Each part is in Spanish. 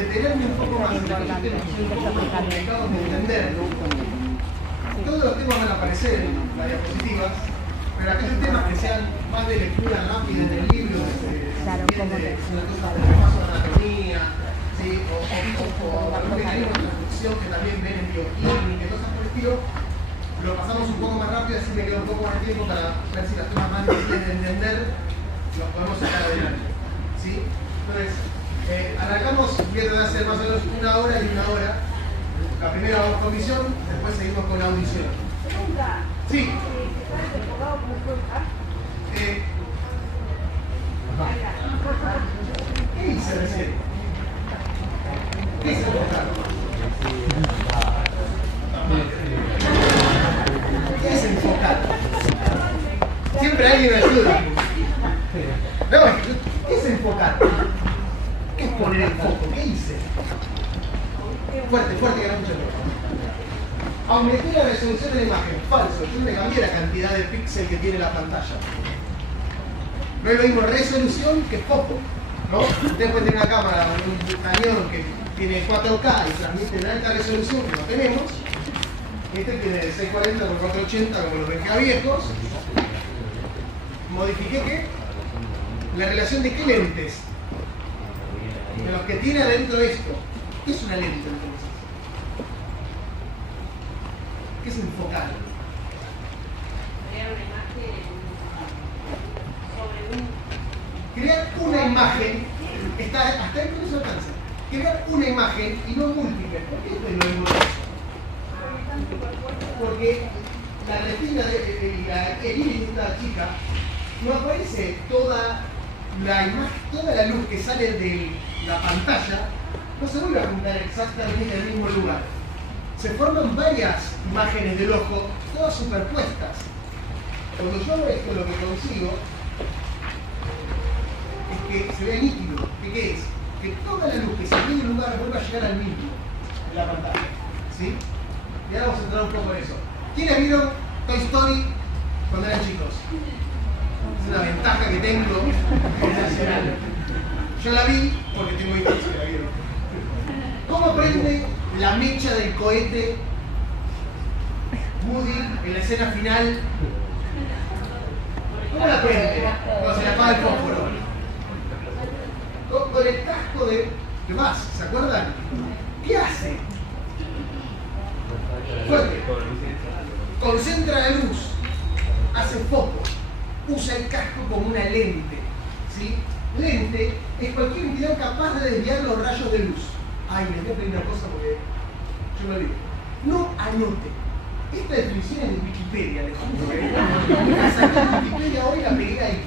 detenerme un poco más en los temas que son un poco complicados de entender. Todos los temas van a aparecer en las diapositivas, pero aquellos temas que sean más de lectura rápida en el libro, una cosa de repaso de anatomía, ¿sí? o algún mecanismo de transducción que también ven en bioquímica y cosas por el estilo, lo pasamos un poco más rápido, así me queda un poco más de tiempo para ver si las temas más difíciles de entender los podemos sacar adelante. ¿Sí? Entonces, arrancamos, viendo de hacer más o menos una hora y una hora. La primera vamos con visión, después seguimos con audición. Sí. ¿Qué hice recién? ¿Qué hice enfocar? ¿Qué es enfocar? Siempre alguien me ayuda. No, ¿qué es enfocar? ¿Qué es poner el foco? ¿Qué hice? Fuerte, fuerte, que no escucho. Aumenté la resolución de la imagen. Falso. Yo me cambié la cantidad de píxeles que tiene la pantalla. No es lo mismo resolución que foco, ¿no? Usted puede tener una cámara, un cañón que tiene 4K y transmite en alta resolución, que no tenemos. Este tiene 640 por 480 como los VGA viejos. Modifiqué ¿qué? La relación de qué lentes. De los que tiene adentro esto. ¿Qué es una lente entonces? ¿Qué es enfocar? Crear una imagen, hasta ahí no se alcanza. Crear una imagen y no múltiples. ¿Por qué esto es lo mismo? Porque la retina el iris de esta chica no aparece toda la imagen, toda la luz que sale de la pantalla, no se vuelve a juntar exactamente en el mismo lugar. Se forman varias imágenes del ojo, todas superpuestas. Cuando yo hago esto, lo que consigo es que se vea nítido. ¿Qué es? Que toda la luz que se ve del lugar vuelva a llegar al mismo de la pantalla. ¿Sí? Y ahora vamos a entrar un poco en eso. ¿Quiénes vieron Toy Story cuando eran chicos? Es una ventaja que tengo sensacional. Yo la vi porque tengo hijos que la vieron. ¿Cómo prende la mecha del cohete Woody en la escena final? ¿Cómo la prende? Cuando se le apaga el fósforo. Con el casco de más, ¿se acuerdan? ¿Qué hace? Fuerte. Concentra la luz, hace foco, usa el casco como una lente. ¿Sí? Lente es cualquier entidad capaz de desviar los rayos de luz. Ay, les voy a pedir una cosa porque yo lo digo. No anote. Esta definición es de Wikipedia, les juro. La saqué de Wikipedia hoy y la pegué ahí.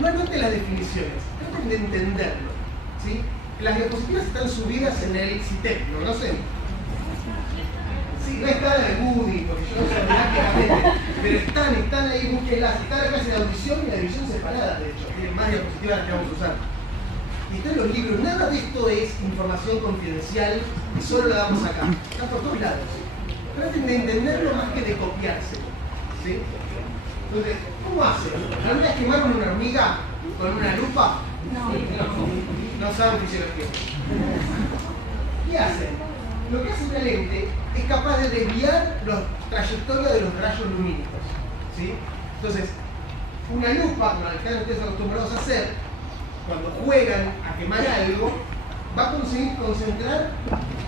No anote las definiciones, traten de entenderlo. ¿Sí? Las diapositivas están subidas en el CITEP, ¿no? No sé. Sí, no está la de Woody, porque yo no sé nada, pero están ahí, búsquenlas. Está la clase de audición y la división separada, de hecho. Tienen más diapositivas que vamos a usar. Y están los libros. Nada de esto es información confidencial y solo la damos acá. Está por todos lados. Traten de entenderlo más que de copiárselo. ¿Sí? Entonces, ¿cómo hacen? ¿Alguna vez quemaron una hormiga con una lupa? No saben fisiología. ¿Qué hacen? Lo que hace una lente es capaz de desviar la trayectoria de los rayos lumínicos. ¿Sí? Entonces, una lupa, como la que están ustedes acostumbrados a hacer, cuando juegan a quemar algo, va a conseguir concentrar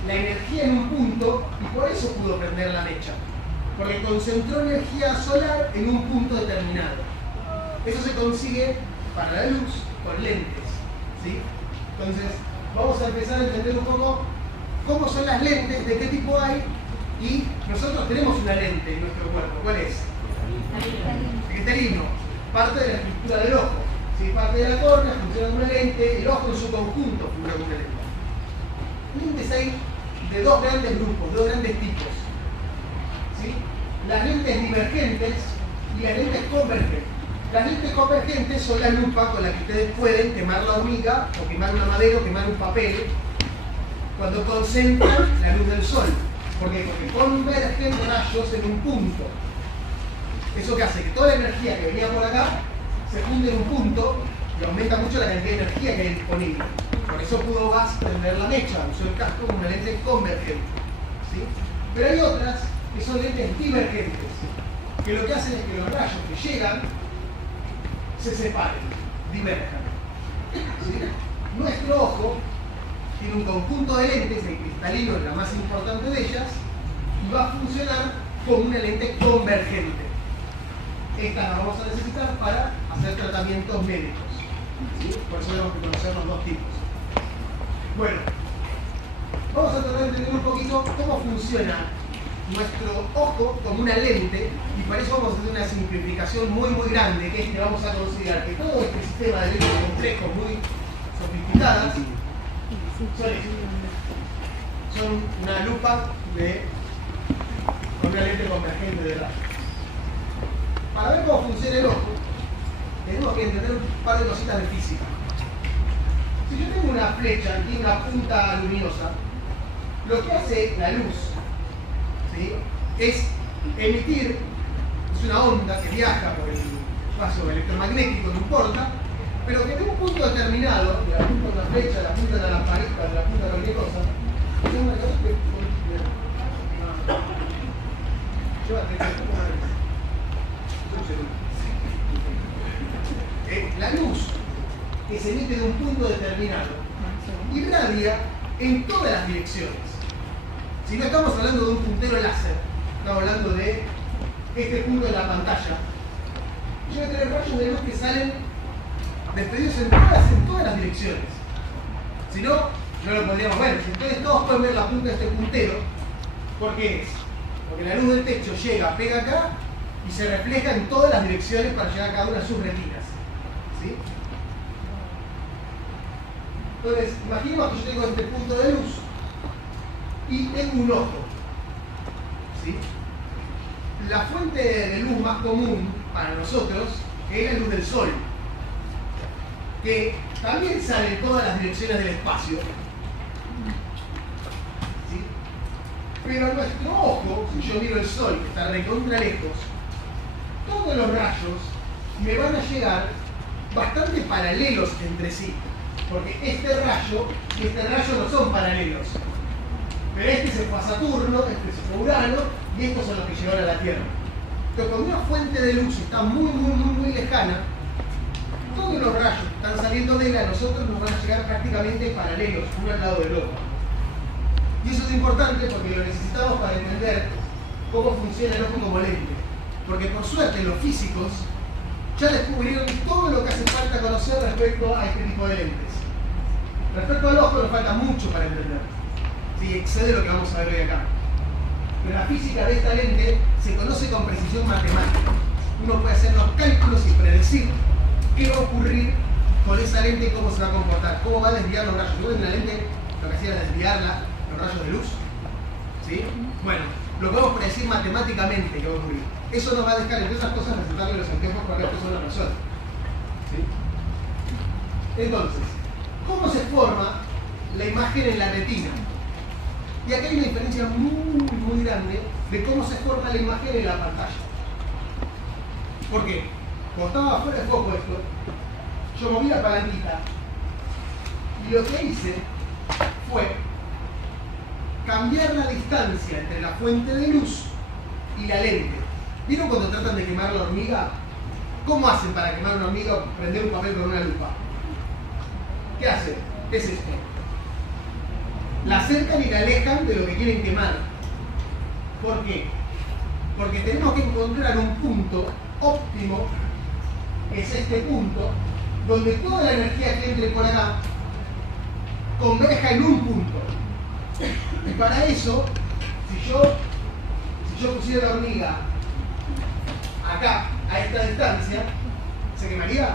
la energía en un punto y por eso pudo prender la mecha. Porque concentró energía solar en un punto determinado. Eso se consigue para la luz con lentes. ¿Sí? Entonces, vamos a empezar a entender un poco cómo son las lentes, de qué tipo hay, y nosotros tenemos una lente en nuestro cuerpo. ¿Cuál es? El cristalino. Parte de la estructura del ojo. ¿Sí? Parte de la córnea funciona como una lente, el ojo en su conjunto funciona como una lente. Lentes hay de dos grandes grupos, dos grandes tipos. ¿Sí? Las lentes divergentes y las lentes convergentes. Las lentes convergentes son la lupa con la que ustedes pueden quemar la hormiga, o quemar una madera, o quemar un papel, cuando concentran la luz del sol. ¿Por qué? Porque convergen rayos en un punto. ¿Eso qué hace? Que toda la energía que venía por acá se funde en un punto, y aumenta mucho la cantidad de energía que hay disponible. Por eso pudo Bass prender la mecha, usó el casco como una lente convergente. ¿Sí? Pero hay otras que son lentes divergentes, que lo que hacen es que los rayos que llegan se separen, diverjan. ¿Sí? Nuestro ojo tiene un conjunto de lentes, el cristalino es la más importante de ellas, y va a funcionar como una lente convergente. Esta la vamos a necesitar para hacer tratamientos médicos. ¿Sí? Por eso tenemos que conocer los dos tipos. Bueno, vamos a tratar de entender un poquito cómo funciona nuestro ojo como una lente, y para eso vamos a hacer una simplificación muy grande, que es que vamos a considerar que todo este sistema de lentes complejos, muy sofisticadas, son una lupa con una lente convergente de rayos. Para ver cómo funciona el ojo, tenemos que entender un par de cositas de física. Si yo tengo una flecha y tiene una punta luminosa, lo que hace la luz, ¿sí?, es emitir, es una onda que viaja por el espacio electromagnético, no importa, pero que en un punto determinado, de la punta de una flecha, de la punta de la lamparita, de la punta de cualquier cosa, es una cosa que... La luz que se emite de un punto determinado irradia en todas las direcciones. Si no estamos hablando de un puntero láser, estamos hablando de este punto de la pantalla, yo voy a tener rayos de luz que salen despedidos en todas las direcciones. Si no, no lo podríamos ver. Entonces todos pueden ver la punta de este puntero. ¿Por qué es? Porque la luz del techo llega, pega acá y se refleja en todas las direcciones para llegar a cada una de sus retinas. ¿Sí? Entonces, imaginemos que yo tengo este punto de luz y tengo un ojo. ¿Sí? La fuente de luz más común para nosotros es la luz del sol, que también sale en todas las direcciones del espacio. ¿Sí? Pero nuestro ojo, si yo miro el sol, que está recontra lejos, todos los rayos me van a llegar bastante paralelos entre sí. Porque este rayo y este rayo no son paralelos. Pero este se fue a Saturno, este se fue a Urano, y estos son los que llegaron a la Tierra. Entonces, cuando una fuente de luz está muy lejana, todos los rayos que están saliendo de él a nosotros nos van a llegar prácticamente paralelos, uno al lado del otro. Y eso es importante porque lo necesitamos para entender cómo funciona el ojo como lente. Porque por suerte los físicos ya descubrieron todo lo que hace falta conocer respecto a este tipo de lentes. Respecto al ojo nos falta mucho para entender. Sí, excede lo que vamos a ver hoy acá. Pero la física de esta lente se conoce con precisión matemática. Uno puede hacer los cálculos y predecir qué va a ocurrir con esa lente y cómo se va a comportar, cómo va a desviar los rayos. ¿Ven la lente? Lo que hacía era desviar los rayos de luz. ¿Sí? Bueno, lo podemos predecir matemáticamente qué va a ocurrir. Eso nos va a dejar, entre esas cosas, recetarle los anteojos para que esto sea una persona. ¿Sí? Entonces, ¿cómo se forma la imagen en la retina? Y aquí hay una diferencia muy grande de cómo se forma la imagen en la pantalla. ¿Por qué? Como estaba fuera de foco esto, yo moví la palanquita y lo que hice fue cambiar la distancia entre la fuente de luz y la lente. ¿Vieron cuando tratan de quemar la hormiga? ¿Cómo hacen para quemar una hormiga o prender un papel con una lupa? ¿Qué hacen? ¿Qué es esto? La acercan y la alejan de lo que quieren quemar. ¿Por qué? Porque tenemos que encontrar un punto óptimo, que es este punto, donde toda la energía que entre por acá converja en un punto. Y para eso, si yo pusiera la hormiga acá, a esta distancia, ¿se quemaría?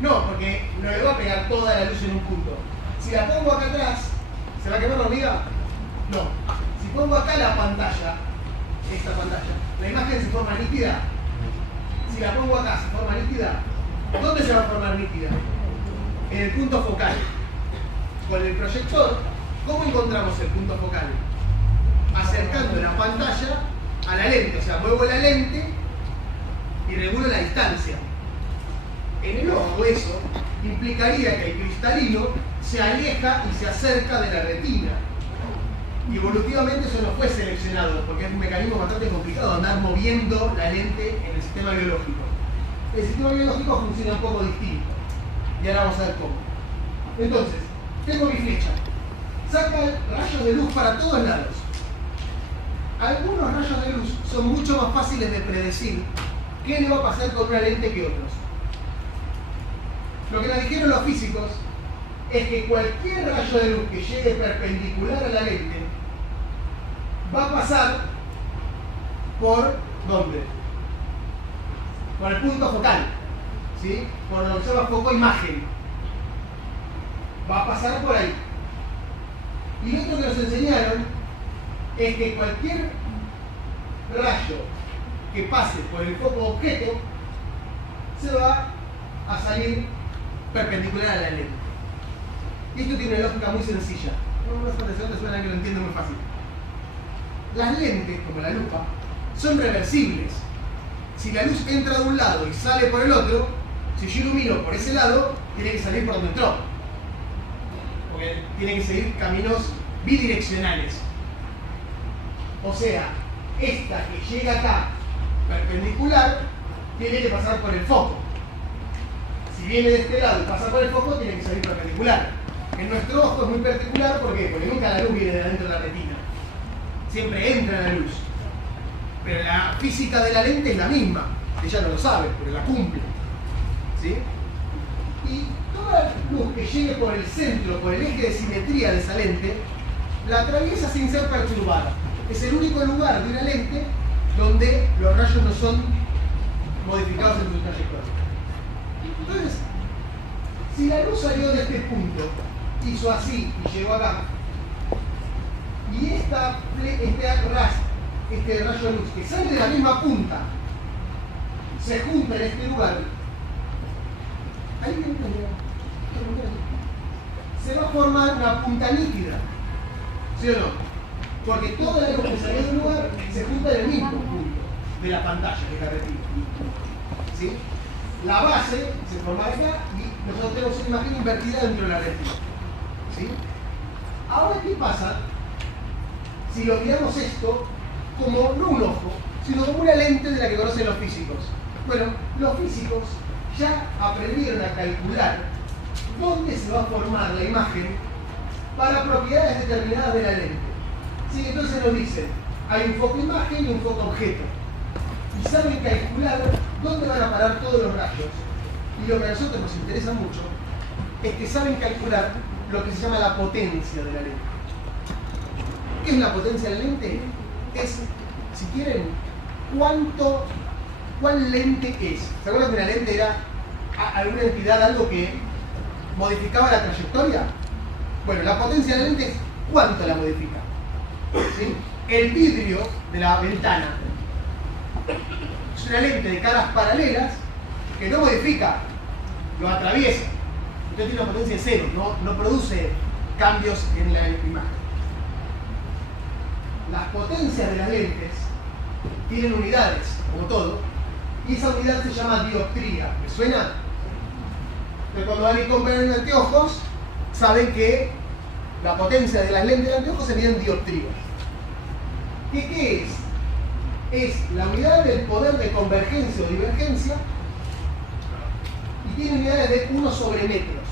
No, porque no le va a pegar toda la luz en un punto. Si la pongo acá atrás, ¿se va a quemar la hormiga? No. Si pongo acá la pantalla, esta pantalla, la imagen se forma nítida. Si la pongo acá, se forma nítida. ¿Dónde se va a formar nítida? En el punto focal. Con el proyector, ¿cómo encontramos el punto focal? Acercando la pantalla a la lente. O sea, muevo la lente y regulo la distancia. En el ojo eso implicaría que el cristalino se aleja y se acerca de la retina. Y evolutivamente eso no fue seleccionado, porque es un mecanismo bastante complicado andar moviendo la lente en el sistema biológico. El sistema biológico funciona un poco distinto. Y ahora vamos a ver cómo. Entonces, tengo mi flecha. Saca rayos de luz para todos lados. Algunos rayos de luz son mucho más fáciles de predecir qué le va a pasar con una lente que otros. Lo que nos dijeron los físicos es que cualquier rayo de luz que llegue perpendicular a la lente va a pasar por ¿dónde? Por el punto focal, ¿sí? Por lo que se llama foco imagen. Va a pasar por ahí. Y lo otro que nos enseñaron es que cualquier rayo que pase por el foco objeto se va a salir perpendicular a la lente. Y esto tiene una lógica muy sencilla. No hace atención, te suena que lo entiendo muy fácil. Las lentes, como la lupa, son reversibles. Si la luz entra de un lado y sale por el otro, si yo ilumino por ese lado, tiene que salir por donde entró. Porque tiene que seguir caminos bidireccionales. O sea, esta que llega acá perpendicular tiene que pasar por el foco. Si viene de este lado y pasa por el foco, tiene que salir perpendicular. En nuestro ojo es muy particular, ¿por qué? Porque nunca la luz viene de adentro de la retina. Siempre entra la luz. Pero la física de la lente es la misma. Ella no lo sabe, pero la cumple. ¿Sí? Y toda luz que llegue por el centro, por el eje de simetría de esa lente, la atraviesa sin ser perturbada. Es el único lugar de una lente donde los rayos no son modificados en su trayectoria. Entonces, si la luz salió de este punto, hizo así y llegó acá, y este rayo de luz que sale de la misma punta se junta en este lugar, ahí se va a formar una punta nítida, ¿sí o no? Porque toda la luz que salió de un lugar se junta en el mismo punto de la pantalla, que es la retina. ¿Sí? La base se forma acá y nosotros tenemos una imagen invertida dentro de la retina. ¿Sí? Ahora, ¿qué pasa si lo miramos esto como no un ojo, sino como una lente de la que conocen los físicos? Bueno, los físicos ya aprendieron a calcular dónde se va a formar la imagen para propiedades determinadas de la lente. ¿Sí? Entonces nos dicen, hay un foco imagen y un foco objeto. Y saben calcular dónde van a parar todos los rayos. Y lo que a nosotros nos interesa mucho es que saben calcular lo que se llama la potencia de la lente. ¿Qué es la potencia de la lente? Es, si quieren, cuál lente es. ¿Se acuerdan que una lente era alguna entidad, algo que modificaba la trayectoria? Bueno, la potencia de la lente es cuánto la modifica. ¿Sí? El vidrio de la ventana es una lente de caras paralelas que no modifica, lo atraviesa. Entonces tiene una potencia de cero, no produce cambios en la imagen. Las potencias de las lentes tienen unidades, como todo, y esa unidad se llama dioptría. ¿Me suena? Entonces cuando alguien compra anteojos, saben que la potencia de las lentes de anteojos se mide en dioptrías. ¿Qué es? Es la unidad del poder de convergencia o divergencia y tiene unidades de 1 sobre metros.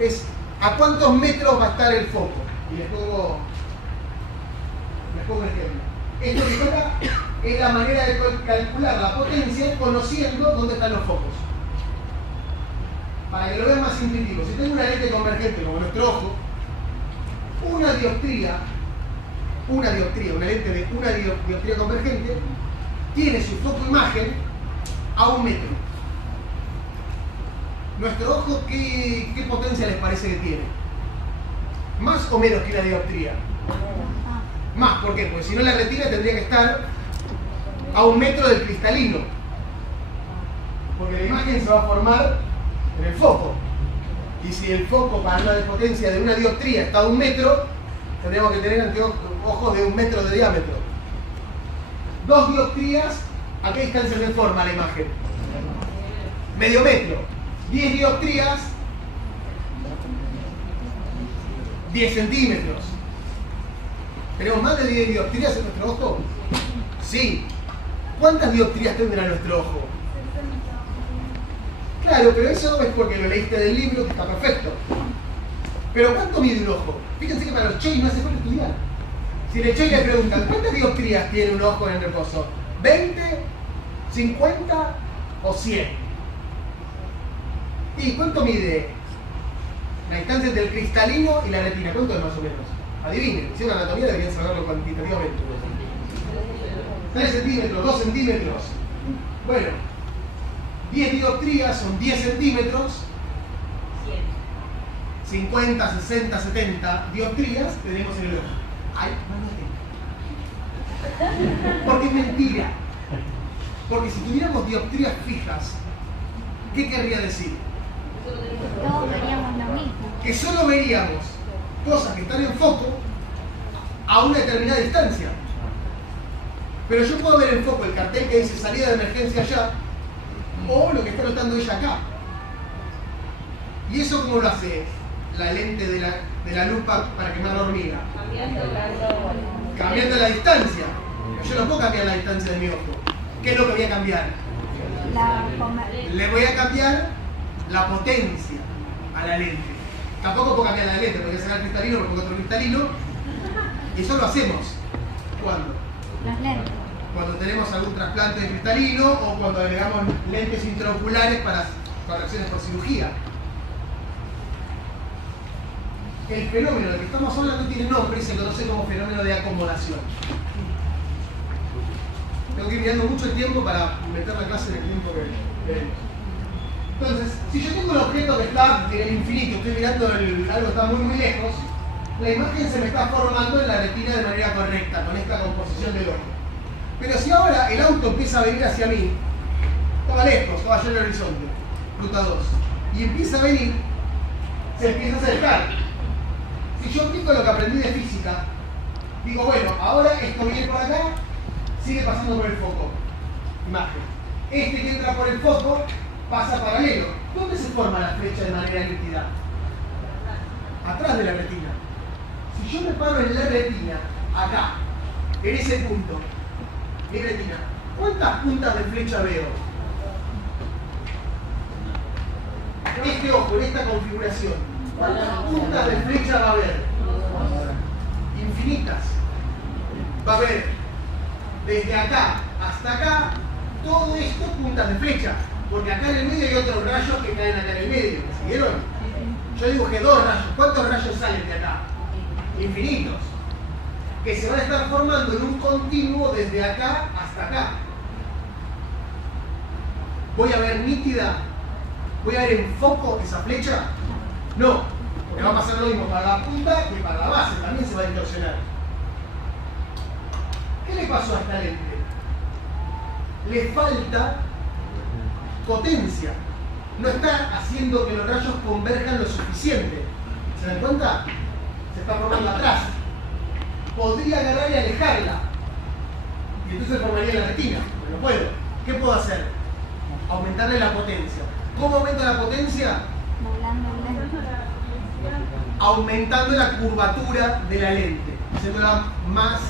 Es a cuántos metros va a estar el foco. Y les pongo un ejemplo. Esto que toca es la manera de calcular la potencia conociendo dónde están los focos. Para que lo vean más intuitivo, si tengo una lente convergente como nuestro ojo, una dioptría, una lente de una dioptría convergente, tiene su foco imagen a 1 metro. Nuestro ojo, ¿qué potencia les parece que tiene? ¿Más o menos que una dioptría? Más, ¿por qué? Porque si no la retina tendría que estar a 1 metro del cristalino. Porque la imagen se va a formar en el foco. Y si el foco para una potencia de una dioptría está a 1 metro, tendríamos que tener ojos de 1 metro de diámetro. 2 dioptrías, ¿a qué distancia se forma la imagen? Medio metro. 10 dioptrías, 10 centímetros. ¿Tenemos más de 10 dioptrías en nuestro ojo? Sí. ¿Cuántas dioptrías tendrá nuestro ojo? Claro, pero eso es porque lo leíste del libro, que está perfecto. Pero ¿cuánto mide un ojo? Fíjense que para los choy no hace falta estudiar. Si en el choy le preguntan, ¿cuántas dioptrías tiene un ojo en el reposo? ¿20, 50 o 100? ¿Y cuánto mide la distancia entre el cristalino y la retina? ¿Cuánto es más o menos? Adivinen, si es una anatomía deberían saberlo cuantitativamente. 3 centímetros, 2 centímetros. Bueno, 10 dioptrías son 10 centímetros. 50, 60, 70 dioptrías tenemos en el ojo. Ay, no. Porque es mentira. Porque si tuviéramos dioptrías fijas, ¿qué querría decir? Todos veríamos lo mismo. Que solo veríamos cosas que están en foco a una determinada distancia. Pero yo puedo ver en foco el cartel que dice salida de emergencia allá, o lo que está notando ella acá. ¿Y eso cómo lo hace la lente de la lupa para quemar la hormiga? Cambiando la distancia. Yo no puedo cambiar la distancia de mi ojo. ¿Qué es lo que voy a cambiar? Le voy a cambiar la potencia a la lente. Tampoco puedo cambiar la lente, porque sacar el cristalino, me pongo otro cristalino. Y eso lo hacemos. ¿Cuándo? Los lentes. Cuando tenemos algún trasplante de cristalino o cuando agregamos lentes intraoculares para correcciones por cirugía. El fenómeno del que estamos hablando tiene nombre y se conoce como fenómeno de acomodación. Tengo que ir mirando mucho el tiempo para meter la clase en el tiempo que vemos. Entonces, si yo tengo un objeto que está en el infinito, estoy mirando algo que está muy lejos, la imagen se me está formando en la retina de manera correcta, con esta composición del ojo. Pero si ahora el auto empieza a venir hacia mí, estaba lejos, estaba allá en el horizonte, ruta 2, y empieza a venir, se empieza a acercar. Si yo aplico lo que aprendí de física, digo, bueno, ahora esto viene por acá, sigue pasando por el foco. Imagen. Este que entra por el foco pasa paralelo. ¿Dónde se forma la flecha de manera nítida? Atrás de la retina. Si yo me paro en la retina, acá, en ese punto, mi retina, ¿cuántas puntas de flecha veo? Este ojo, en esta configuración, ¿cuántas puntas de flecha va a haber? Infinitas. Va a haber desde acá hasta acá, todo esto puntas de flecha. Porque acá en el medio hay otros rayos que caen acá en el medio. ¿Me siguieron? Yo dibujé 2 rayos. ¿Cuántos rayos salen de acá? Infinitos. Que se van a estar formando en un continuo desde acá hasta acá. ¿Voy a ver nítida? ¿Voy a ver en foco esa flecha? No. Porque va a pasar lo mismo para la punta que para la base. También se va a distorsionar. ¿Qué le pasó a esta lente? Le falta potencia. No está haciendo que los rayos converjan lo suficiente. ¿Se dan cuenta? Se está formando atrás. Podría agarrar y alejarla. Y entonces formaría la retina. Pero no puedo. ¿Qué puedo hacer? Aumentarle la potencia. ¿Cómo aumenta la potencia? Aumentando la curvatura de la lente, haciéndola más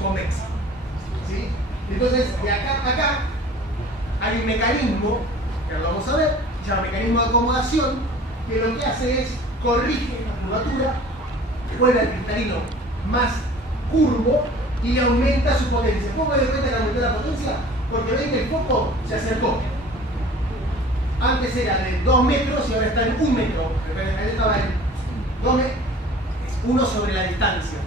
convexa. ¿Sí? Entonces, de acá a acá hay un mecanismo, que lo vamos a ver, se llama mecanismo de acomodación, que lo que hace es corrige la curvatura, vuelve al cristalino más curvo y le aumenta su potencia. ¿Cómo me doy cuenta que aumentó la potencia? Porque ven que el foco se acercó. Antes era de 2 metros y ahora está en 1 metro. Antes estaba en 2 metros. Es 1 sobre la distancia.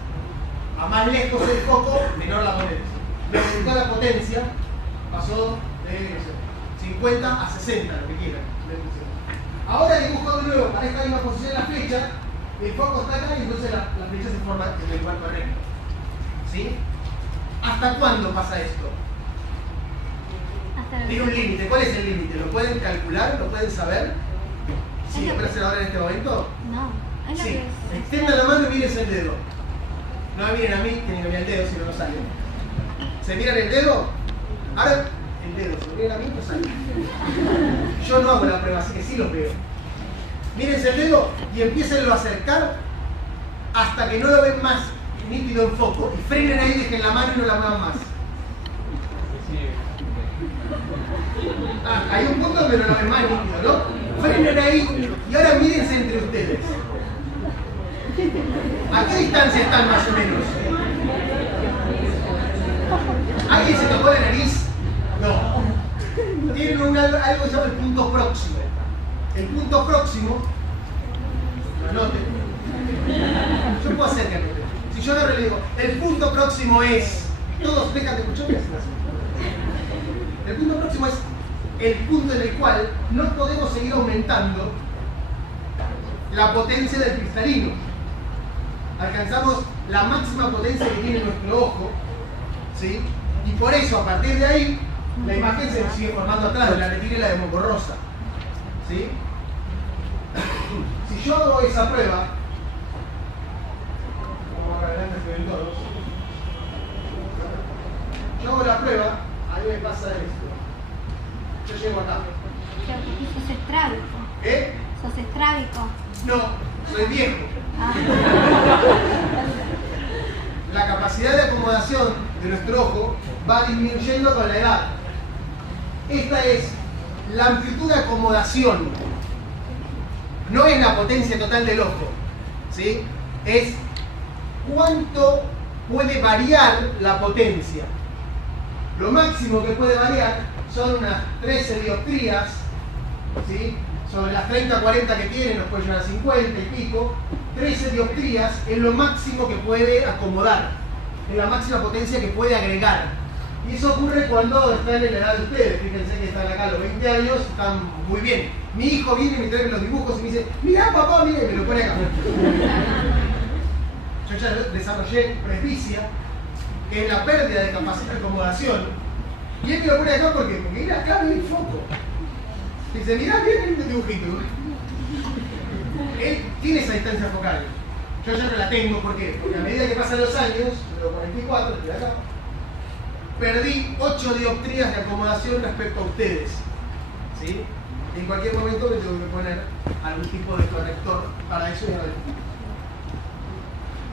A más lejos el foco, menor la potencia. Le aumentó la potencia, pasó de, no sé, 50 a 60, lo que quieran. Ahora dibujo de nuevo para esta misma posición en la flecha, el foco está acá y entonces la flecha se forma en el lugar correcto. ¿Sí? ¿Hasta cuándo pasa esto? Tiene un límite. ¿Cuál es el límite? ¿Lo pueden calcular? ¿Lo pueden saber? ¿Sí? ¿Lo pueden hacer ahora en este momento? No. Es lo Sí. que Extiendan la mano y mírense el dedo. No me miren a mí, tienen que mirar el dedo si no sale. ¿Se miran el dedo? Ahora el dedo, se lo ve la mente, sale. Yo no hago la prueba, así que sí los veo. Mírense el dedo y empiecen a acercar hasta que no lo ven más nítido en foco y frenen ahí, dejen la mano y no la muevan más. Hay un punto donde no lo ven más nítido, ¿no? Frenen ahí y ahora mírense entre ustedes. ¿A qué distancia están más o menos? ¿Alguien se tocó la nariz? No. Tienen algo que se llama el punto próximo. El punto próximo, anoten. Yo puedo hacer que anoten. Si yo agarro y le digo, el punto próximo es, todos dejan de escuchar y hacen así. El punto próximo es el punto en el cual no podemos seguir aumentando la potencia del cristalino. Alcanzamos la máxima potencia que tiene nuestro ojo, ¿sí? Y por eso, a partir de ahí, la imagen se sigue formando atrás de la retina y la democrrosa, ¿sí? Si yo hago esa prueba, yo hago la prueba, a mí me pasa esto. Yo llego acá. Sos estrábico. ¿Qué? Sos estrábico. No, soy viejo. Ah. La capacidad de acomodación de nuestro ojo va disminuyendo con la edad. Esta es la amplitud de acomodación. No es la potencia total del ojo, ¿sí? Es cuánto puede variar la potencia. Lo máximo que puede variar son unas 13 dioptrías, ¿sí? Sobre las 30, 40 que tiene, nos puede llevar a 50 y pico. 13 dioptrías es lo máximo que puede acomodar, es la máxima potencia que puede agregar. Y eso ocurre cuando están en la edad de ustedes. Fíjense que están acá a los 20 años, están muy bien. Mi hijo viene y me trae los dibujos y me dice, mirá papá, mira, y me lo pone acá. Yo ya desarrollé presbicia, que es la pérdida de capacidad de acomodación. Y él me lo pone acá porque mira acá, mira el foco. Dice, mirá bien el dibujito. Él tiene esa distancia focal. Yo ya no la tengo, ¿por qué? Porque a medida que pasan los años, los 44, estoy acá, perdí 8 dioptrías de acomodación respecto a ustedes, ¿sí? Y en cualquier momento me tengo que poner algún tipo de corrector para eso.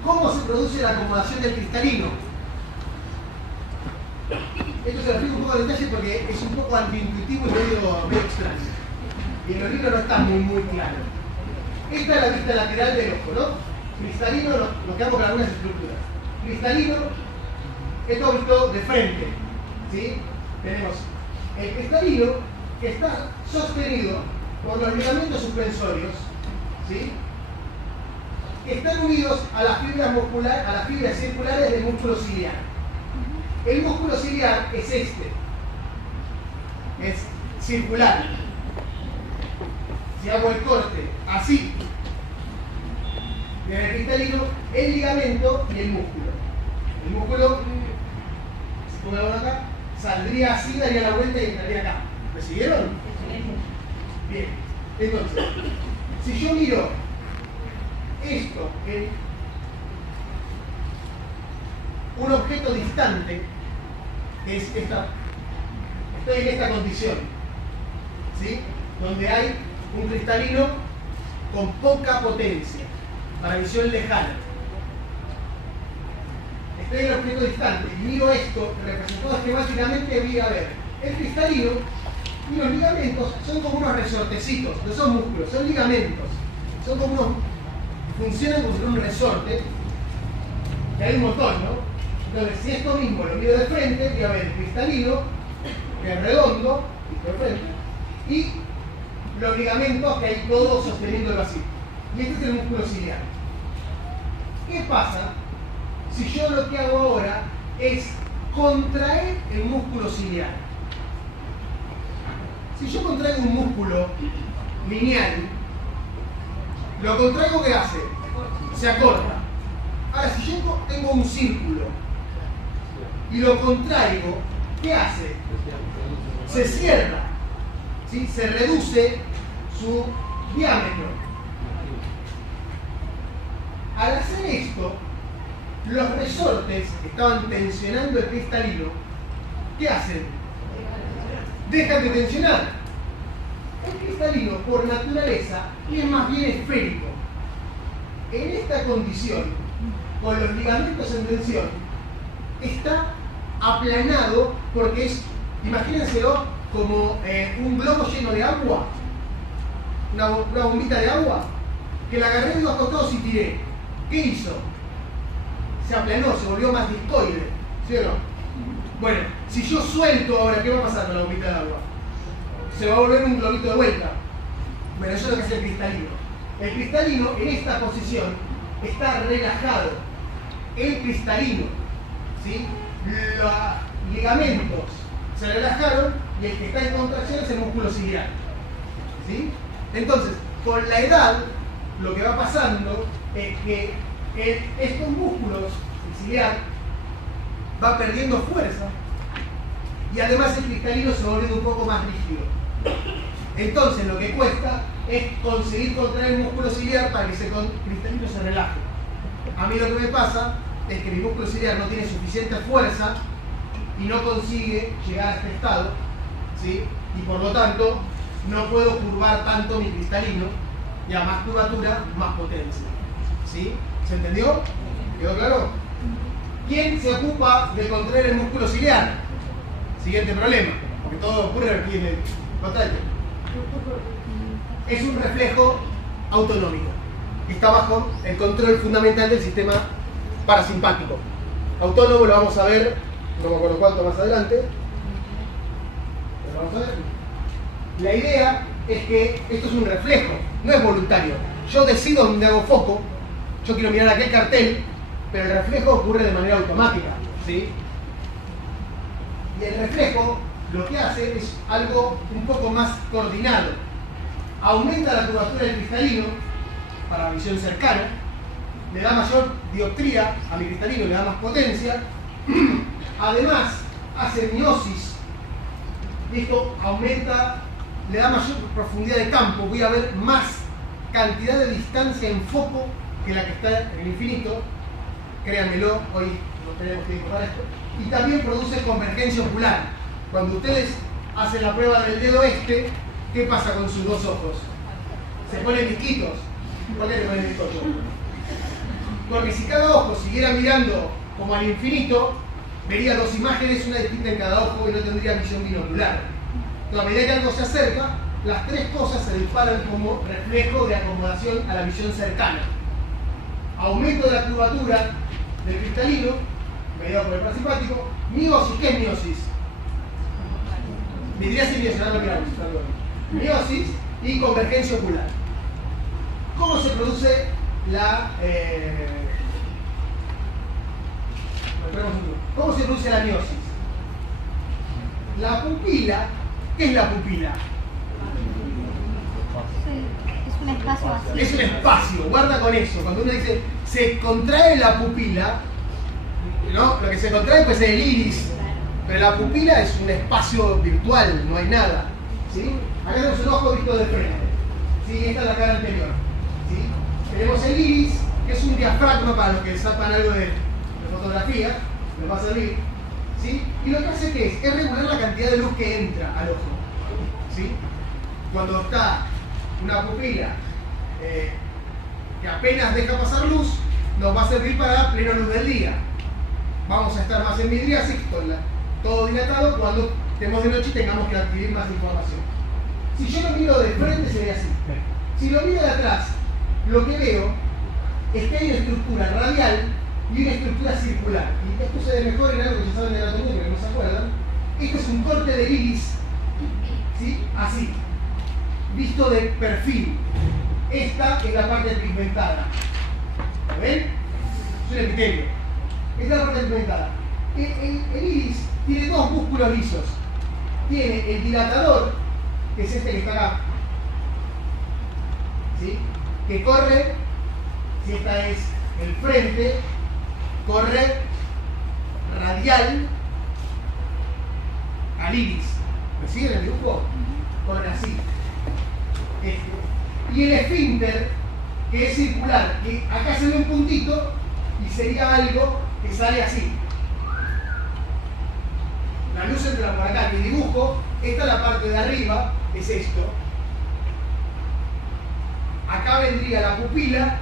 ¿Cómo se produce la acomodación del cristalino? Esto se lo explico un poco en detalle porque es un poco antiintuitivo y medio extraño. Y en los libros no está muy claro. Esta es la vista lateral del ojo, ¿no? Cristalino, lo que hago con algunas estructuras. Cristalino, esto visto de frente, ¿sí? Tenemos el cristalino que está sostenido por los ligamentos suspensorios, ¿sí? Que están unidos a las fibras musculares, a las fibras circulares del músculo ciliar. El músculo ciliar es este, es circular. Si hago el corte así, del cristalino, el ligamento y el músculo. El músculo, si pongo la mano acá, saldría así, daría la vuelta y entraría acá. ¿Me siguieron? Bien. Entonces, si yo miro esto en un objeto distante, que es esta, estoy en esta condición, ¿sí? Donde hay un cristalino con poca potencia, para visión lejana. Estoy en el objeto distante y miro esto, representado esquemáticamente, voy a ver el cristalino y los ligamentos son como unos resortecitos, no son músculos, son ligamentos. Son como unos, funcionan como si fuera un resorte, que hay un montón, ¿no? Entonces, si esto mismo lo miro de frente, voy a ver el cristalino, que es redondo, de frente, y los ligamentos que hay todos sosteniéndolo así. Y este es el músculo ciliar. ¿Qué pasa si yo lo que hago ahora es contraer el músculo ciliar? Si yo contraigo un músculo lineal, lo contraigo, ¿qué hace? Se acorta. Ahora, si yo tengo un círculo y lo contraigo, ¿qué hace? Se cierra, ¿sí? Se reduce su diámetro. Al hacer esto, los resortes que estaban tensionando el cristalino, ¿qué hacen? dejan de tensionar. El cristalino, por naturaleza, es más bien esférico. En esta condición, con los ligamentos en tensión, está aplanado porque es, imagínenselo como un globo lleno de agua, una bombita de agua, que la agarré de los costados y tiré. ¿Qué hizo? Se aplanó, se volvió más discoide, ¿sí o no? Bueno, si yo suelto ahora, ¿qué va a pasar con la bombita de agua? Se va a volver un globito de vuelta. Bueno, eso es lo que hace el cristalino. El cristalino en esta posición está relajado. El cristalino, ¿sí? Los ligamentos se relajaron y el que está en contracción es el músculo ciliar, ¿sí? Entonces, con la edad, lo que va pasando es que estos músculos, el ciliar, va perdiendo fuerza y además el cristalino se vuelve un poco más rígido. Entonces, lo que cuesta es conseguir contraer el músculo ciliar para que ese cristalino se relaje. A mí lo que me pasa es que mi músculo ciliar no tiene suficiente fuerza y no consigue llegar a este estado, ¿sí? Y por lo tanto no puedo curvar tanto mi cristalino, y a más curvatura, más potencia, ¿sí? ¿Se entendió? ¿Quedó claro? ¿Quién se ocupa de contraer el músculo ciliar? Siguiente problema, porque todo ocurre aquí en el contrario. Es un reflejo autonómico que está bajo el control fundamental del sistema parasimpático. Autónomo lo vamos a ver, no me acuerdo cuánto más adelante. Pero vamos a ver. La idea es que esto es un reflejo, no es voluntario. Yo decido dónde hago foco, yo quiero mirar aquel cartel, pero el reflejo ocurre de manera automática, ¿sí? Y el reflejo lo que hace es algo un poco más coordinado. Aumenta la curvatura del cristalino para la visión cercana, le da mayor dioptría a mi cristalino, le da más potencia. Además, hace miosis. Esto aumenta, le da mayor profundidad de campo. Voy a ver más cantidad de distancia en foco que la que está en el infinito. Créanmelo, hoy no tenemos tiempo para esto. Y también produce convergencia ocular. Cuando ustedes hacen la prueba del dedo este, ¿qué pasa con sus dos ojos? Se ponen disquitos. ¿Por qué se ponen disquitos? Porque si cada ojo siguiera mirando como al infinito, vería dos imágenes, una distinta en cada ojo, y no tendría visión binocular. Entonces, a medida que algo se acerca, las tres cosas se disparan como reflejo de acomodación a la visión cercana. Aumento de la curvatura del cristalino, mediado por el parasimpático. Miosis, ¿qué es miosis? Midriasis y miosis, ahora lo miramos, miosis y convergencia ocular. ¿Cómo se produce ¿Cómo se produce la miosis? La pupila, ¿qué es la pupila? Es un espacio vacío. Es un espacio, guarda con eso. Cuando uno dice se contrae la pupila, ¿no? Lo que se contrae puede ser el iris, pero la pupila es un espacio virtual, no hay nada, ¿sí? Acá tenemos un ojo visto de frente, ¿sí? Esta es la cara anterior, ¿sí? Tenemos el iris, que es un diafragma para los que sapan algo de fotografía, les va a servir, ¿sí? Y lo que hace que es regular la cantidad de luz que entra al ojo, ¿sí? Cuando está una pupila que apenas deja pasar luz, nos va a servir para plena luz del día. Vamos a estar más en midriasis, con todo dilatado, cuando estemos de noche y tengamos que adquirir más información. Si yo lo miro de frente, sería así. Si lo miro de atrás, lo que veo es que hay una estructura radial y una estructura circular. Y esto se ve mejor en algo que ya saben de anatomía, pero no se acuerdan. Esto es un corte de iris, ¿sí? Así, visto de perfil. Esta es la parte pigmentada. ¿Lo ven? Es un epitelio. Esta es la parte pigmentada. El iris tiene dos músculos lisos. Tiene el dilatador, que es este que está acá, ¿sí? Que corre, si esta es el frente, corre radial al iris. ¿Me siguen el dibujo? Corre así. Y el esfínter, que es circular, que acá se ve un puntito y sería algo que sale así. La luz entra por acá. Mi dibujo Esta es la parte de arriba, es esto. Acá vendría la pupila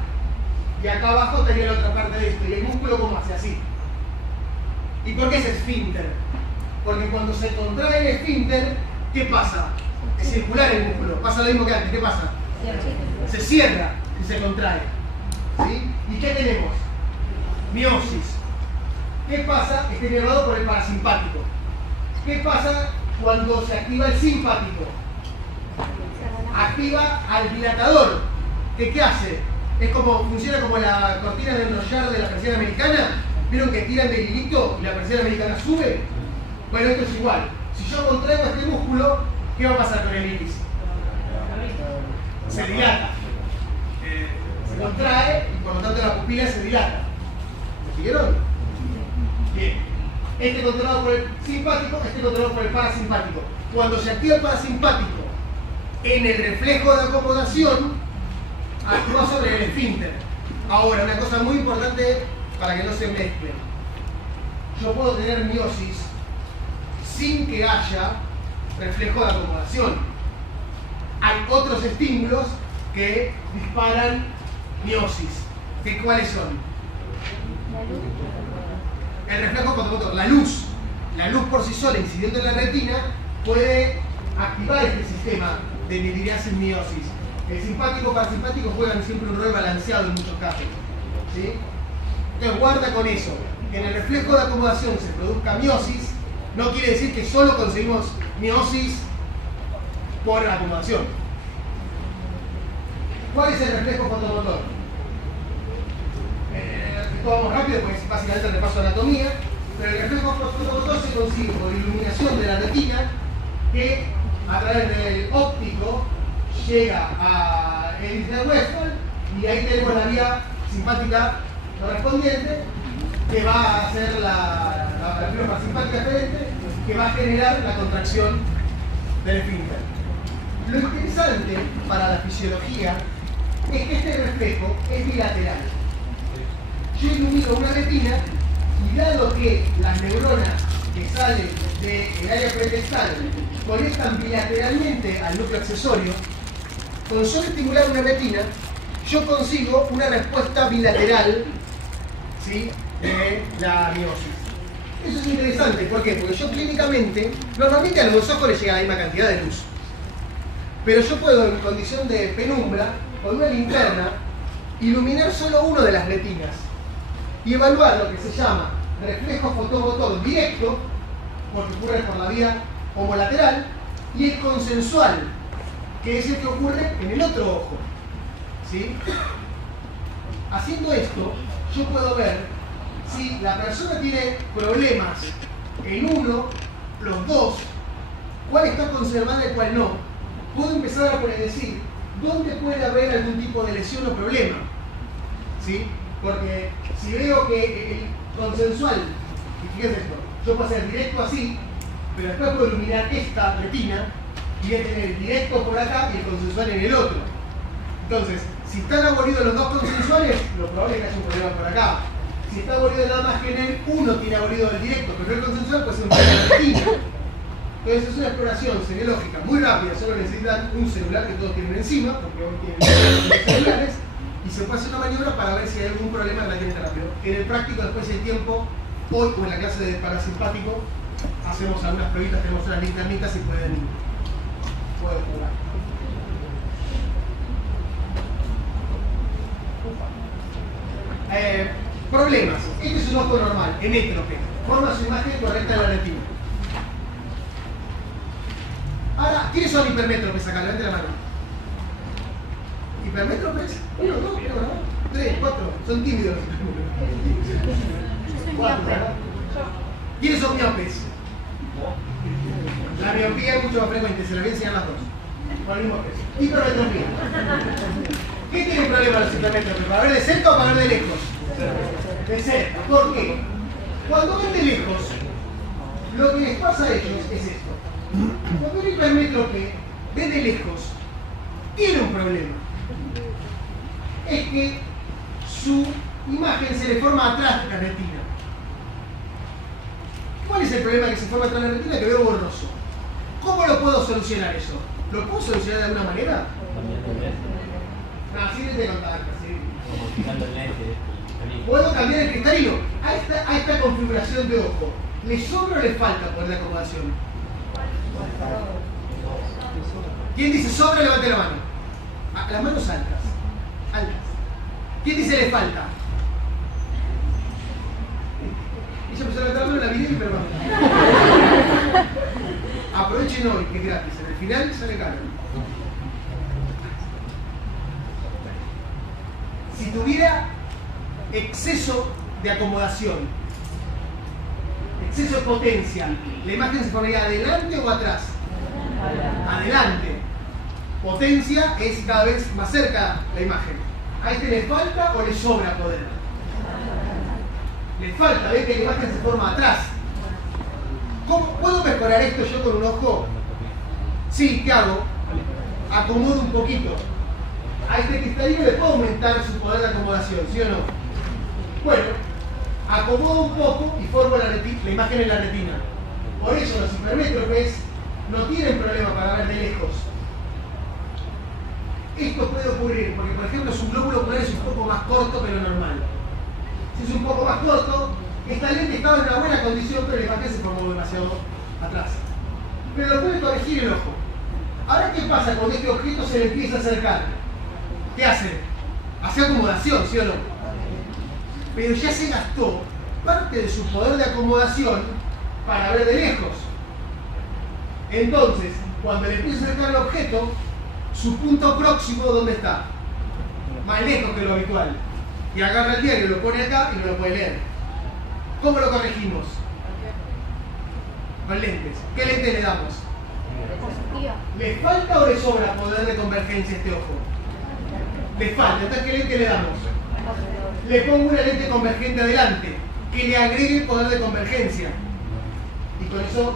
y acá abajo estaría la otra parte de esto. Y el músculo como hace así. ¿Y por qué es esfínter? Porque cuando se contrae el esfínter, ¿qué pasa? Es circular el músculo. Pasa lo mismo que antes. ¿Qué pasa? Se cierra y se contrae. ¿Sí? ¿Y qué tenemos? Miosis. ¿Qué pasa? Está inervado por el parasimpático. ¿Qué pasa cuando se activa el simpático? Activa al dilatador. ¿Qué hace? Es como, funciona como la cortina de enrollar de la persiana americana. ¿Vieron que tiran del hilito y la persiana americana sube? Bueno, esto es igual. Si yo contraigo este músculo, ¿qué va a pasar con el iris? Se dilata. Se contrae y por lo tanto la pupila se dilata. ¿Me siguieron? Bien. Este controlado por el simpático, este controlado por el parasimpático. Cuando se activa el parasimpático en el reflejo de acomodación, actúa sobre el esfínter. Ahora, una cosa muy importante para que no se mezclen. Yo puedo tener miosis sin que haya reflejo de acomodación. Hay otros estímulos que disparan miosis. ¿Cuáles son? El reflejo fotomotor, la luz. La luz por sí sola incidiendo en la retina puede activar este sistema de miridasis miosis. El simpático y parasimpático juegan siempre un rol balanceado en muchos casos. ¿Sí? Entonces guarda con eso. Que en el reflejo de acomodación se produzca miosis, no quiere decir que solo conseguimos miosis por acomodación. ¿Cuál es el reflejo fotomotor? Vamos rápido, pues básicamente el repaso de anatomía, pero el reflejo fotomotor se consigue por iluminación de la retina que a través del óptico llega a el de Westphal y ahí tenemos la vía simpática correspondiente que va a hacer la vía parasimpática diferente que va a generar la contracción del esfínter. Lo interesante para la fisiología es que este reflejo es bilateral. Yo ilumino una retina y dado que las neuronas que salen del área pretestal conectan bilateralmente al núcleo accesorio, con solo estimular una retina, yo consigo una respuesta bilateral, ¿sí?, de la miosis. Eso es interesante, ¿por qué? Porque yo clínicamente, normalmente a los dos ojos les llega la misma cantidad de luz. Pero yo puedo, en condición de penumbra, con una linterna, iluminar solo uno de las retinas y evaluar lo que se llama reflejo fotomotor directo, porque ocurre por la vía homolateral, y el consensual, que es el que ocurre en el otro ojo. ¿Sí? Haciendo esto, yo puedo ver si la persona tiene problemas en uno, los dos, cuál está conservada y cuál no. Puedo empezar a predecir dónde puede haber algún tipo de lesión o problema. ¿Sí? Porque si veo que el consensual, y fíjense esto, yo puedo hacer directo así, pero después puedo iluminar esta retina y voy a tener el directo por acá y el consensual en el otro. Entonces, si están abolidos los dos consensuales, lo probable es que haya un problema por acá. Si está abolido nada más que en el uno tiene abolido el directo, pero el consensual puede ser un problema de retina. Entonces es una exploración semiológica muy rápida, solo necesitan un celular que todos tienen encima, porque hoy tienen celulares, y se puede hacer una maniobra para ver si hay algún problema en la tiene rápido. En el práctico, después del tiempo, hoy o en la clase de parasimpático, hacemos algunas pruebitas, tenemos unas linternitas y pueden jugar. Problemas. Este es un ojo normal, hemétrope. Forma su imagen correcta de la retina. Ahora, ¿quiénes son hipermétropes acá? Levante la mano. ¿Hipermétropes? 1, 2, 3, 4. Son tímidos los hipermétropes. 4, ¿verdad? ¿Quiénes son miopes? La miopía es mucho más frecuente, se las voy a enseñar las dos. Con el mismo peso. Hipermetropía. ¿Qué tienen problema los hipermétropes? ¿Para ver de cerca o para ver de lejos? De cerca. ¿Por qué? Cuando ven de lejos, lo que les pasa a ellos es esto. Cuando un hipermétrope ve de lejos, tiene un problema. Es que su imagen se le forma atrás de la retina. ¿Cuál es el problema que se forma atrás de la retina? Que veo borroso. ¿Cómo lo puedo solucionar eso? ¿Lo puedo solucionar de alguna manera? No, sin lente de contacto, sí. Puedo cambiar el cristalino. A esta configuración de ojo, ¿le sobra o le falta poder de acomodación? ¿Quién dice sobra? Levante la mano. Las manos altas. Altas. ¿Quién dice le falta? Ella empezó a levantar la mano, la video, pero no. Aprovechen hoy, que es gratis. En el final sale caro. Si tuviera exceso de acomodación, exceso de potencia, ¿la imagen se formaría adelante o atrás? Adelante. Potencia es cada vez más cerca la imagen. ¿A este le falta o le sobra poder? Le falta, ¿ves que la imagen se forma atrás? ¿Cómo puedo mejorar esto yo con un ojo? Sí, ¿qué hago? Acomodo un poquito. A este cristalino le puedo aumentar su poder de acomodación, ¿sí o no? Bueno, acomodo un poco y formo la imagen en la retina. Por eso los hipermétropes no tienen problema para ver de lejos. Esto puede ocurrir porque, por ejemplo, su glóbulo ocular es un poco más corto que lo normal. Si es un poco más corto, esta lente estaba en una buena condición, pero la imagen se formó demasiado atrás. Pero lo puede corregir el ojo. Ahora, ¿qué pasa cuando este objeto se le empieza a acercar? ¿Qué hace? Hace acomodación, ¿sí o no? Pero ya se gastó parte de su poder de acomodación para ver de lejos. Entonces, cuando le empieza a acercar el objeto, su punto próximo, ¿dónde está? Más lejos que lo habitual. Y agarra el diario, lo pone acá y no lo puede leer. ¿Cómo lo corregimos? Con lentes. ¿Qué lente le damos? ¿Le falta o le sobra poder de convergencia a este ojo? Le falta. Entonces, ¿qué lente le damos? Le pongo una lente convergente adelante, que le agregue poder de convergencia. Y con eso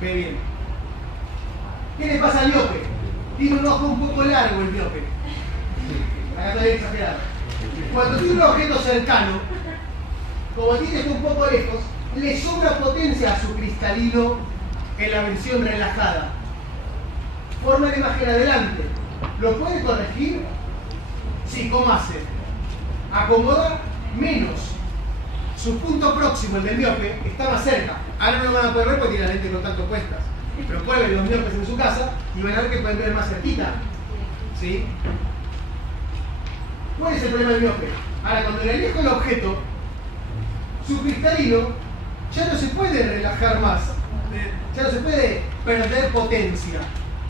ve bien. ¿Qué le pasa al miope? Tiene un ojo un poco largo el miope. Acá estoy exagerado. Cuando tiene un objeto cercano, como tiene esto un poco lejos, le sobra potencia a su cristalino en la versión relajada. Forma la imagen adelante. ¿Lo puede corregir? Sí, ¿cómo hace? Acomoda menos. Su punto próximo, el del miope, está más cerca. Ahora no lo van a poder ver porque tiene la lente de contacto puestas. Pero pueden ver los miopes en su casa y van a ver que pueden ver más cerquita. ¿Sí? ¿Cuál es el problema del miope? Ahora, cuando le alejo el objeto, su cristalino ya no se puede relajar más. Ya no se puede perder potencia.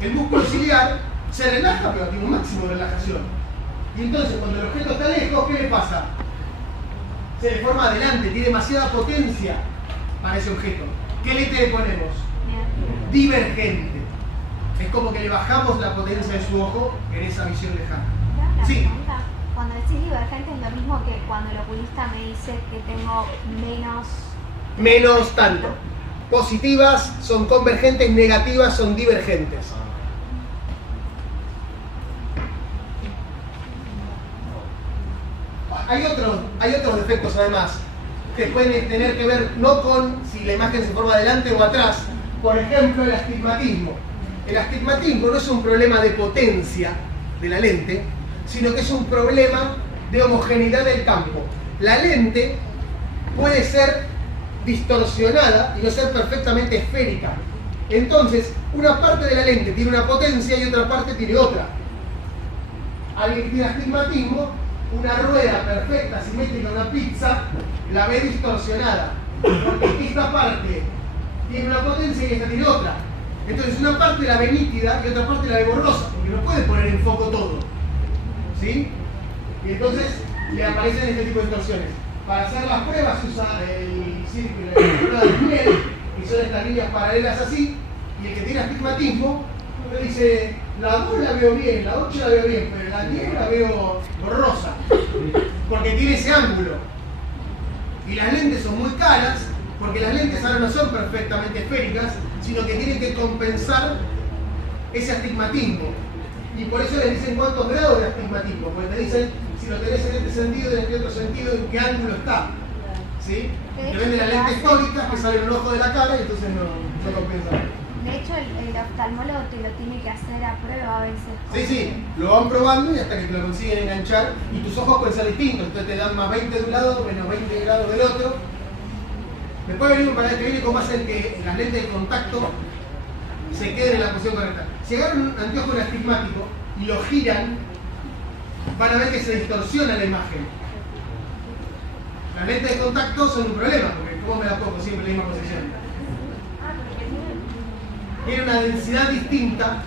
El músculo ciliar se relaja, pero tiene un máximo de relajación. Y entonces, cuando el objeto está lejos, ¿qué le pasa? Se le forma adelante, tiene demasiada potencia para ese objeto. ¿Qué lente le ponemos? Divergente. Es como que le bajamos la potencia de su ojo en esa visión lejana. Sí. Cuando decís divergente es lo mismo que cuando el oculista me dice que tengo menos tanto. Positivas son convergentes, negativas son divergentes. Hay otros defectos además que pueden tener que ver no con si la imagen se forma adelante o atrás. Por ejemplo, el astigmatismo. El astigmatismo no es un problema de potencia de la lente, sino que es un problema de homogeneidad del campo. La lente puede ser distorsionada y no ser perfectamente esférica. Entonces, una parte de la lente tiene una potencia y otra parte tiene otra. Alguien que tiene astigmatismo, una rueda perfecta, simétrica, una pizza, la ve distorsionada. Porque esta parte tiene una potencia y esta tiene otra. Entonces una parte la ve nítida y otra parte la ve borrosa, porque no puede poner en foco todo. ¿Sí? Y entonces le aparecen este tipo de distorsiones. Para hacer las pruebas se usa el círculo de túnel, y son estas líneas paralelas así, y el que tiene astigmatismo le dice, la 2 la veo bien, la 8 la veo bien, pero la 10 la veo borrosa, porque tiene ese ángulo. Y las lentes son muy caras, porque las lentes ahora no son perfectamente esféricas, sino que tienen que compensar ese astigmatismo. Y por eso les dicen cuántos grados de astigmatismo, porque te dicen si lo tenés en este sentido, en este otro sentido, en qué ángulo está. ¿Sí? Te venden las lentes tónicas que salen un ojo de la cara y entonces no compensa. De hecho, el oftalmólogo te lo tiene que hacer a prueba a veces. Sí, sí, lo van probando y hasta que te lo consiguen enganchar y tus ojos pueden ser distintos, entonces te dan más 20 de un lado, menos 20 grados del otro. Después venir un panel que viene cómo hacen que las lentes de contacto se queden en la posición correcta. Si agarran un anteojo astigmático y lo giran, van a ver que se distorsiona la imagen. Las lentes de contacto son un problema, porque ¿cómo me la pongo siempre en la misma posición? Tiene una densidad distinta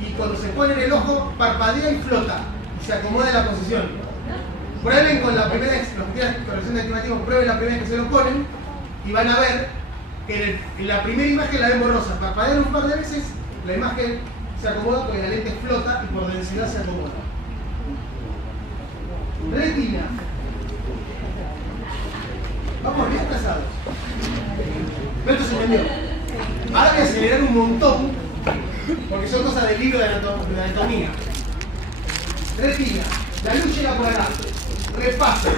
y cuando se pone en el ojo parpadea y flota y se acomoda en la posición. Prueben con la primera vez, los que tienen corrección de astigmatismo, prueben la primera vez que se lo ponen y van a ver que en la primera imagen la ven borrosa. Parpadean un par de veces, la imagen se acomoda porque la lente flota y por densidad se acomoda. Retina. Vamos bien atrasados. Esto se entendió. Ahora voy a acelerar un montón, porque son cosas del libro de anatomía. Retina, la luz llega por acá. Repasen.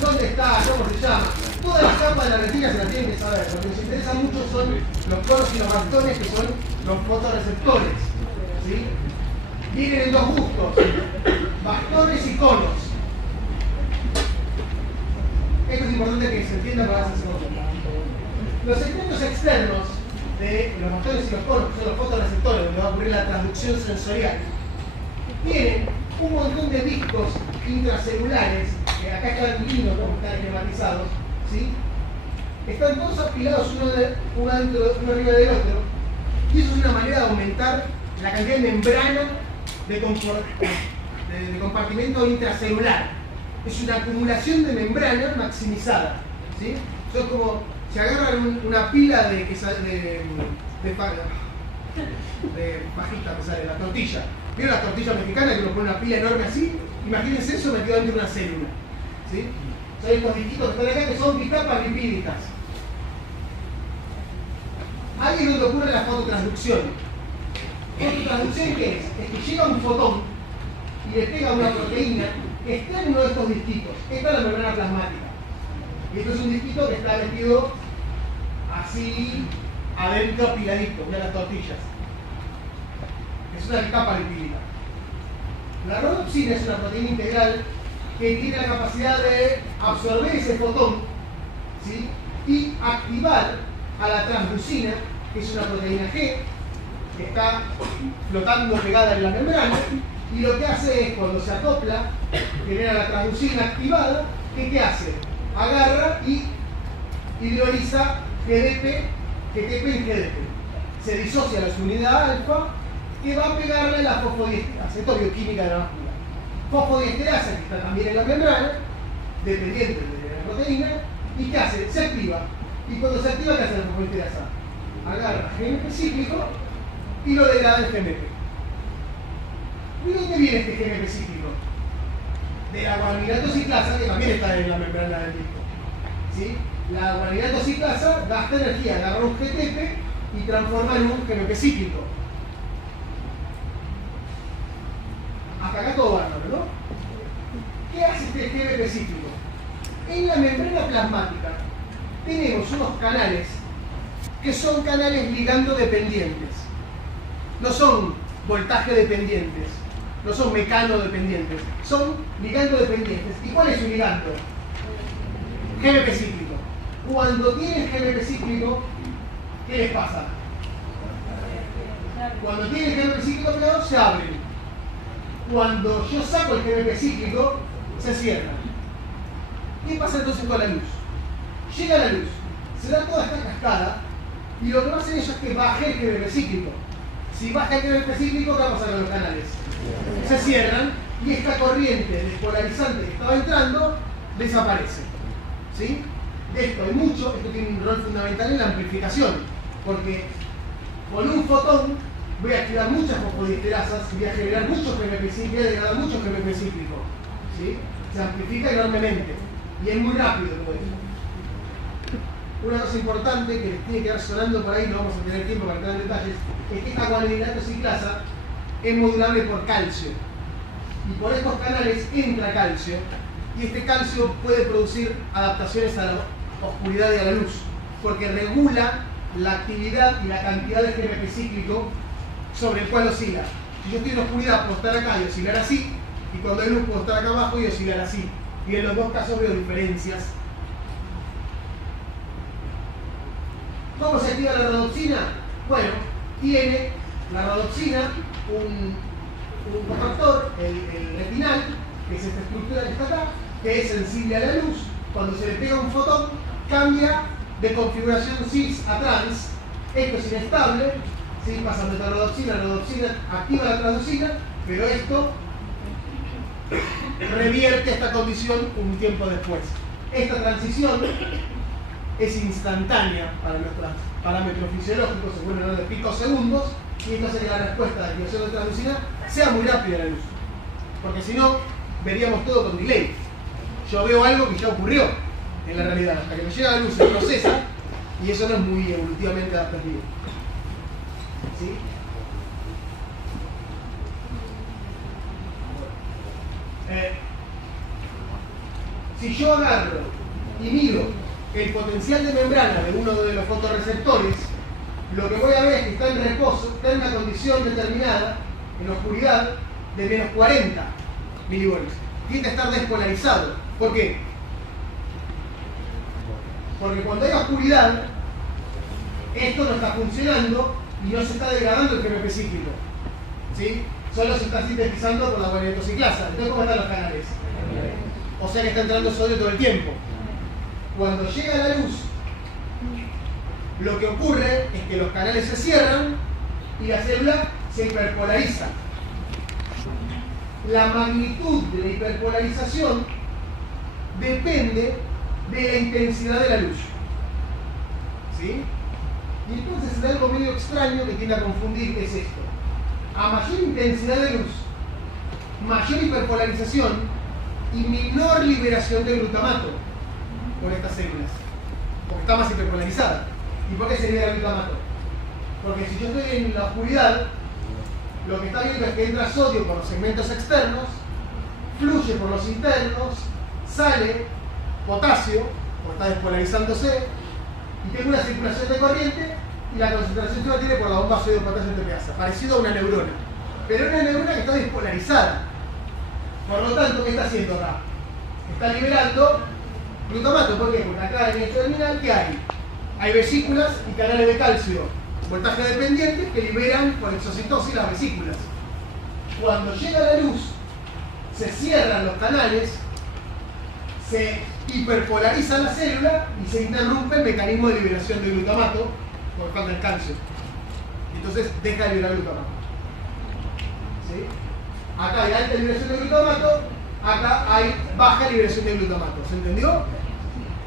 ¿Dónde está? ¿Cómo se llama? Todas las capas de la retina se las tienen que saber. Lo que nos interesa mucho son los conos y los bastones, que son los fotorreceptores. ¿Sí? Vienen en dos gustos: bastones y conos. Esto es importante que se entienda para hacer segunda. Los segmentos externos de los bastones y los conos, que son los fotorreceptores, donde va a ocurrir la transducción sensorial, tienen un montón de discos intracelulares, que acá están lindos como están esquematizados, ¿sí? Están todos apilados uno arriba del otro, y eso es una manera de aumentar la cantidad de membrana de compartimento intracelular. Es una acumulación de membrana maximizada, ¿sí? Eso es como si agarran una pila de pajita, me sale, la tortilla. ¿Vieron las tortillas mexicanas que uno pone una pila enorme así? Imagínense eso metido dentro de una célula, ¿sí? Son estos disquitos que están acá que son bicapas lipídicas. Ahí es donde ocurre la fototransducción. ¿Fototransducción qué es? Es que llega un fotón y le pega una proteína que está en uno de estos disquitos. Esta es la membrana plasmática. Y esto es un disquito que está metido así adentro, apiladito, de las tortillas. Es una capa lipídica. La rodopsina es una proteína integral que tiene la capacidad de absorber ese fotón, ¿sí? Y activar a la transducina, que es una proteína G, que está flotando pegada en la membrana, y lo que hace es, cuando se acopla, genera la transducina activada, ¿qué hace? Agarra y hidroliza GDP en GDP. Se disocia la subunidad alfa, que va a pegarle la fosfodiesterasa. Esto es bioquímica de la vascula. Fosfodiesterasa, que está también en la membrana, dependiente de la proteína, ¿y qué hace? Se activa. Y cuando se activa, ¿qué hace la fosfodiesterasa? Agarra GMP cíclico y lo degrada en GMP. ¿De dónde viene este GMP cíclico? De la guanidinato ciclasa, que también está en la membrana del disco, ¿sí? La guanidinato ciclasa gasta energía, agarra un GTP y transforma en un GMP cíclico. Hasta acá todo bárbaro, ¿no? ¿Qué hace este GMP cíclico? En la membrana plasmática tenemos unos canales que son canales ligando dependientes. No son voltaje dependientes, no son mecano dependientes, son ligando dependientes. ¿Y cuál es su ligando? GMP cíclico. Cuando tienen GMP cíclico, ¿qué les pasa? Cuando tienen GMP cíclico pegado, se abren. Cuando yo saco el GMP cíclico, se cierra. ¿Qué pasa entonces con la luz? Llega la luz, se da toda esta cascada y lo que va a hacer ellos es que baje el GMP cíclico. Si baja el GMP cíclico, ¿qué va a pasar con los canales? Se cierran y esta corriente despolarizante que estaba entrando desaparece. ¿Sí? De esto hay mucho, esto tiene un rol fundamental en la amplificación, porque con un fotón voy a activar muchas fosfodiesterasas y voy a generar muchos GMP cíclicos, voy a degradar muchos GMP cíclicos. ¿Sí? Se amplifica enormemente y es muy rápido todo eso. Una cosa importante que les tiene que quedar sonando por ahí, no vamos a tener tiempo para entrar en detalles, es que esta guanidinato ciclasa es modulable por calcio. Y por estos canales entra calcio, y este calcio puede producir adaptaciones a la oscuridad y a la luz, porque regula la actividad y la cantidad de GMP cíclico sobre el cual oscila. Si yo estoy en oscuridad puedo estar acá y oscilar así, y cuando hay luz puedo estar acá abajo y oscilar así. Y en los dos casos veo diferencias. ¿Cómo se activa la rodoxina? Bueno, tiene la rodoxina un cofactor, el retinal, que es esta estructura que está acá, que es sensible a la luz. Cuando se le pega un fotón, cambia de configuración cis a trans. Esto es inestable, ¿sí? Pasa de la rodoxina activa la transducina, pero esto revierte esta condición un tiempo después. Esta transición es instantánea para nuestros parámetros fisiológicos, se vuelven de picosegundos, y esto hace que la respuesta de activación de transducina sea muy rápida a la luz. Porque si no, veríamos todo con delay. Yo veo algo que ya ocurrió en la realidad, hasta que me llega la luz se procesa, y eso no es muy evolutivamente adaptativo. ¿Sí? Si yo agarro y mido el potencial de membrana de uno de los fotorreceptores, lo que voy a ver es que está en reposo, está en una condición determinada, en oscuridad, de menos 40 milivolts. Tiene que estar despolarizado. ¿Por qué? Porque cuando hay oscuridad, esto no está funcionando y no se está degradando el GMP cíclico. ¿Sí? Solo se está sintetizando por la guanidotociclasa. Entonces, ¿cómo están los canales? O sea que está entrando sodio todo el tiempo. Cuando llega la luz, lo que ocurre es que los canales se cierran y la célula se hiperpolariza. La magnitud de la hiperpolarización depende de la intensidad de la luz. ¿Sí? Y entonces es algo medio extraño que tiende a confundir, que es esto. A mayor intensidad de luz, mayor hiperpolarización y menor liberación de glutamato por estas células, porque está más hiperpolarizada. ¿Y por qué se libera el glutamato? Porque si yo estoy en la oscuridad, lo que está viendo es que entra sodio por los segmentos externos, fluye por los internos, sale potasio, porque está despolarizándose, y tengo una circulación de corriente y la concentración se la tiene por la bomba sodio-potasio TPasa, parecido a una neurona. Pero es una neurona que está despolarizada. Por lo tanto, ¿qué está haciendo acá? Está liberando glutamato. ¿Por qué? Porque acá en el terminal, ¿qué hay? Hay vesículas y canales de calcio, voltaje dependiente, que liberan por exocitosis las vesículas. Cuando llega la luz, se cierran los canales, se hiperpolariza la célula y se interrumpe el mecanismo de liberación de glutamato por falta de calcio. Entonces deja de liberar glutamato. ¿Sí? Acá hay alta liberación de glutamato, acá hay baja liberación de glutamato. ¿Se entendió?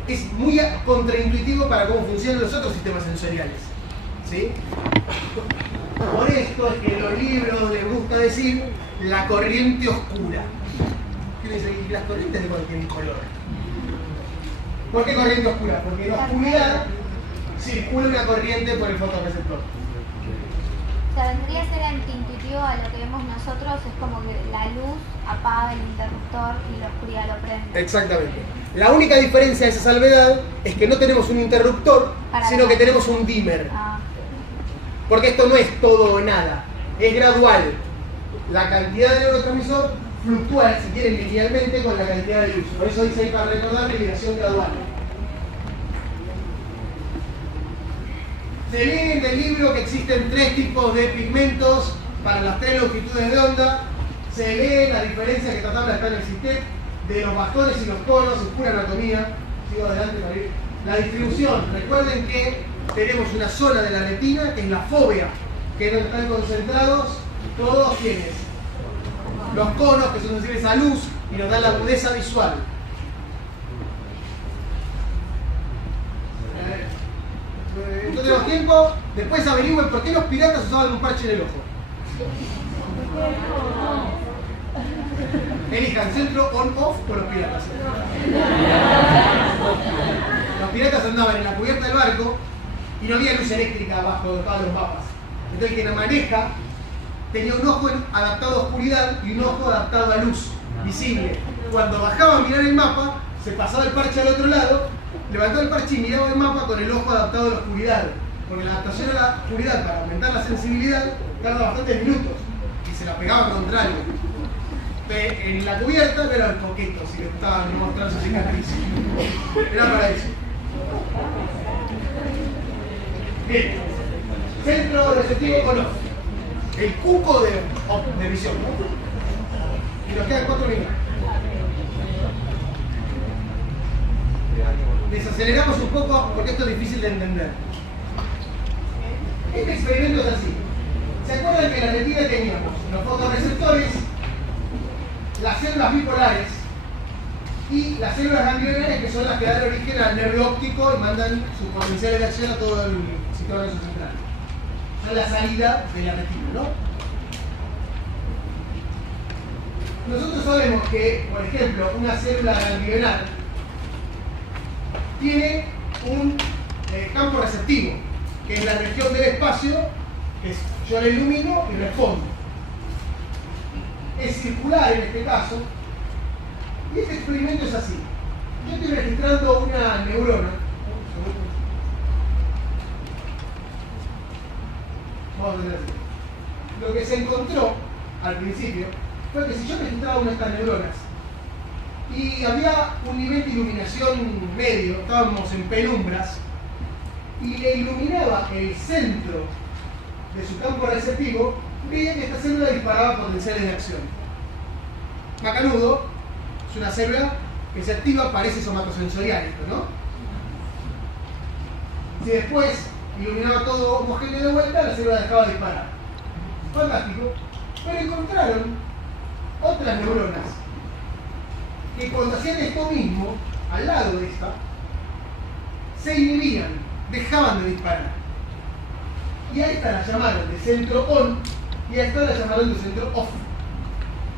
Es muy contraintuitivo para cómo funcionan los otros sistemas sensoriales. ¿Sí? Por esto es que en los libros les gusta decir la corriente oscura. ¿Qué dice? Las corrientes de cualquier color. ¿Por qué corriente oscura? Porque en la oscuridad circula una corriente por el fotorreceptor. O sea, vendría a ser antiintuitivo a lo que vemos nosotros, es como que la luz apaga el interruptor y la oscuridad lo prende. Exactamente. La única diferencia de esa salvedad es que no tenemos un interruptor, sino que tenemos un dimmer. Porque esto no es todo o nada, es gradual. La cantidad de neurotransmisor fluctúa, si quieren, linealmente con la cantidad de luz. Por eso dice ahí para recordar liberación gradual. Se lee en el libro que existen 3 tipos de pigmentos para las 3 longitudes de onda. Se lee la diferencia que esta tabla está en el CITEP de los bastones y los conos, es pura anatomía. Sigo adelante para ir. La distribución, recuerden que tenemos una zona de la retina que es la fóvea, que es donde están concentrados todos quienes. Los conos, que son sensibles a luz y nos dan la agudeza visual. No tenemos tiempo, después averigüen por qué los piratas usaban un parche en el ojo. Elijan centro on-off o los piratas. Los piratas andaban en la cubierta del barco y no había luz eléctrica abajo de todos los mapas. Entonces quien la maneja tenía un ojo adaptado a oscuridad y un ojo adaptado a luz visible. Cuando bajaba a mirar el mapa, se pasaba el parche al otro lado, levantaba el parche y miraba el mapa con el ojo adaptado a la oscuridad. porque la adaptación a la oscuridad para aumentar la sensibilidad tarda bastantes minutos y se la pegaba contra algo. En la cubierta no era el coqueto, si le gustaba mostrar su cicatriz. Era para eso. Bien. Centro receptivo con off. El cuco de visión, ¿no? Y nos quedan 4 minutos. Desaceleramos un poco porque esto es difícil de entender. Este experimento es así. ¿Se acuerdan que en la retina teníamos los fotorreceptores, las células bipolares y las células ganglionarias, que son las que dan origen al nervio óptico y mandan sus potenciales de acción a todo el sistema nervioso central? Son la salida de la retina, ¿no? Nosotros sabemos que, por ejemplo, una célula ganglionar tiene un campo receptivo, que es la región del espacio que yo le ilumino y respondo. Es circular en este caso, y este experimento es así. Yo estoy registrando una neurona. Vamos a hacer así. Lo que se encontró al principio fue que si yo registraba una de estas neuronas y había un nivel de iluminación medio, estábamos en penumbras, y le iluminaba el centro de su campo receptivo, veía que esta célula disparaba potenciales de acción. Macanudo es una célula que se activa, parece somatosensorial esto, ¿no? Si después iluminaba todo homogéneo de vuelta, la célula dejaba de disparar. Fantástico. Pero encontraron otras neuronas que cuando hacían esto mismo, al lado de esta, se inhibían, dejaban de disparar. Y a esta la llamaron de centro on y a esta la llamaron de centro off.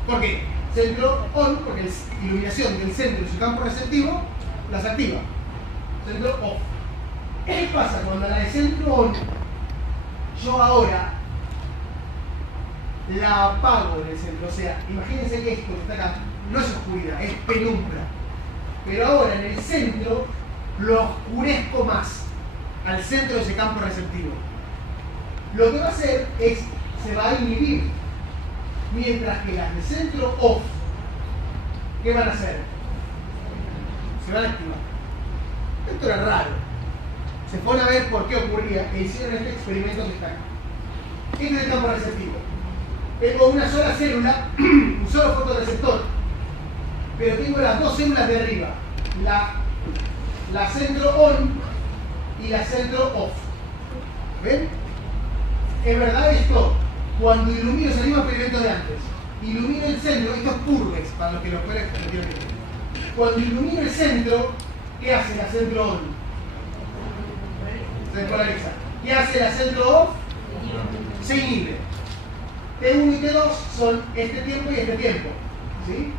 ¿Por qué? Centro on, porque la iluminación del centro de su campo receptivo las activa. Centro off. ¿Qué pasa cuando la de centro on, yo ahora la apago en el centro? O sea, imagínense que esto que está acá no es oscuridad, es penumbra. Pero ahora en el centro lo oscurezco más al centro de ese campo receptivo. Lo que va a hacer es, se va a inhibir. Mientras que las de centro off, ¿qué van a hacer? Se van a activar. Esto era raro. Se fueron a ver por qué ocurría e hicieron este experimento que está acá. Este es el campo receptivo. Tengo una sola célula, un solo fotorreceptor, pero tengo las dos células de arriba, la centro on y la centro off. ¿Ven? Es verdad esto. Cuando ilumino, es el mismo experimento de antes, ilumino el centro, esto es purges para los que lo pueden entender. Cuando ilumino el centro, ¿qué hace la centro on? Se despolariza. ¿Qué hace la centro off? Se inhibe. T1 y T2 son este tiempo y este tiempo. ¿Sí?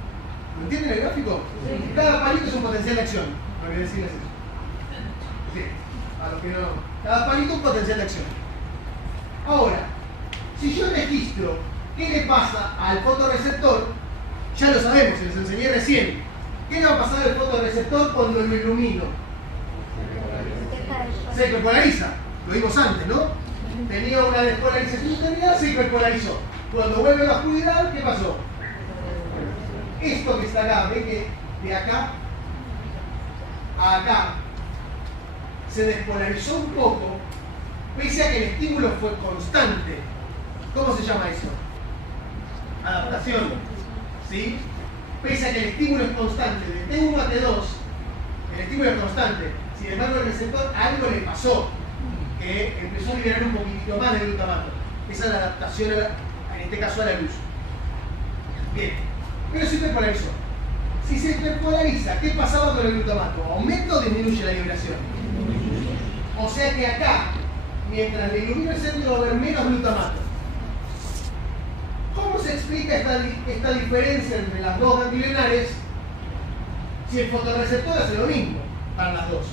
¿Lo entienden el gráfico? Sí. Cada palito es un potencial de acción. No voy a decirles eso. Sí. A los que no. Cada palito es un potencial de acción. Ahora, si yo registro qué le pasa al fotorreceptor, ya lo sabemos, se les enseñé recién. ¿Qué le va a pasar al fotorreceptor cuando lo ilumino? Se hiperpolariza. Lo vimos antes, ¿no? Tenía una despolarización interna, se hiperpolarizó. Cuando vuelve a la oscuridad, ¿qué pasó? Esto que está acá, ¿ven que de acá a acá se despolarizó un poco, pese a que el estímulo fue constante? ¿Cómo se llama eso? Adaptación. ¿Sí? Pese a que el estímulo es constante, de T1 a T2, el estímulo es constante. Sin embargo, el receptor algo le pasó, que empezó a liberar un poquitito más de glutamato. Esa es la adaptación, en este caso a la luz. Bien, pero se hiperpolarizó. Si se hiperpolariza, ¿qué pasaba con el glutamato? ¿Aumenta o disminuye la liberación? O sea que acá, mientras le ilumina el centro, va a haber menos glutamato. ¿Cómo se explica esta diferencia entre las dos ganglionares si el fotorreceptor hace lo mismo para las dos?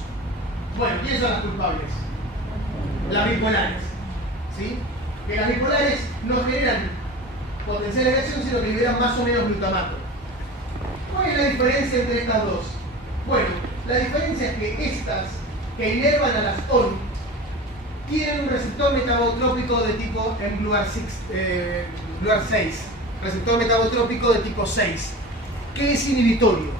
Bueno, ¿quiénes son las culpables? Las bipolares. ¿Sí? Que las bipolares no generan potenciales de acción, sino que liberan más o menos glutamato. ¿Cuál es la diferencia entre estas dos? Bueno, la diferencia es que estas que inervan a las ON tienen un receptor metabotrópico de tipo mGluR 6, receptor metabotrópico de tipo 6, que es inhibitorio.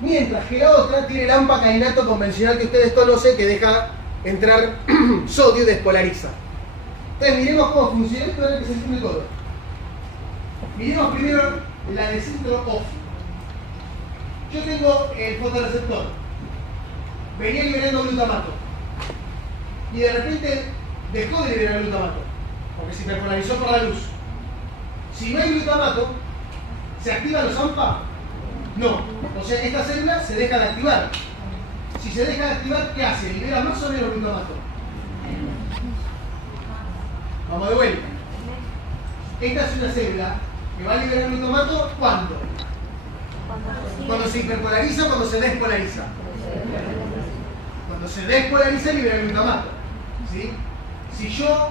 Mientras que la otra tiene el AMPA cainato convencional que ustedes conocen, que deja entrar sodio y despolariza. Entonces miremos cómo funciona esto, ahora que se entiende todo. Miremos primero la de centro off. Yo tengo el fotorreceptor, venía liberando glutamato y de repente dejó de liberar glutamato porque se hiperpolarizó por la luz. Si no hay glutamato, ¿se activan los AMPA? No. O sea, esta célula se deja de activar. Si se deja de activar, ¿qué hace? ¿Libera más o menos glutamato? Vamos de vuelta. Esta es una célula que va a liberar glutamato ¿cuándo? Cuando se hiperpolariza o cuando se despolariza. Cuando se despolariza libera glutamato. ¿Sí? Si yo,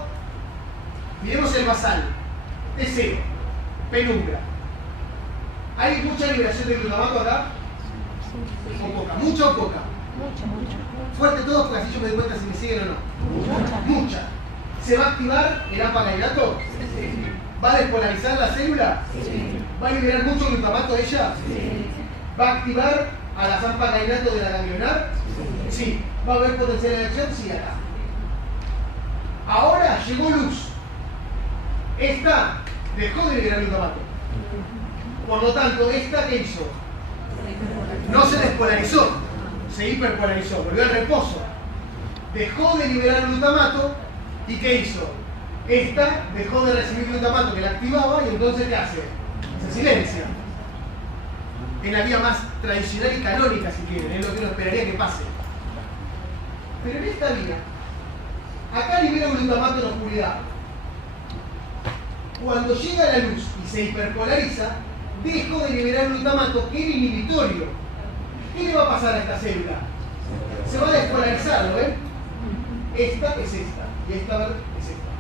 miremos el basal, T0, penumbra. ¿Hay mucha liberación de glutamato acá? ¿O poca? ¿Mucha o poca? Fuerte todos porque así yo me doy cuenta si me siguen o no. Mucha. ¿Se va a activar el AMPA cainato? ¿Va a despolarizar la célula? ¿Va a liberar mucho glutamato ella? ¿Va a activar a las AMPA cainato de la ganglionar? Sí. ¿Va a haber potencial de acción? Sí, acá. Ahora llegó luz. Esta dejó de liberar glutamato. Por lo tanto, esta ¿qué hizo? No se despolarizó, se hiperpolarizó, volvió al reposo. Dejó de liberar glutamato y ¿qué hizo? Esta dejó de recibir glutamato que la activaba y entonces ¿qué hace? Se silencia. Es la vía más tradicional y canónica, si quieren, es lo que uno esperaría que pase. Pero en esta vía, acá libera glutamato en la oscuridad. Cuando llega la luz y se hiperpolariza, dejó de liberar glutamato, que era inhibitorio. ¿Qué le va a pasar a esta célula? Se va a despolarizar, ¿lo ven? Esta es esta, y esta es esta.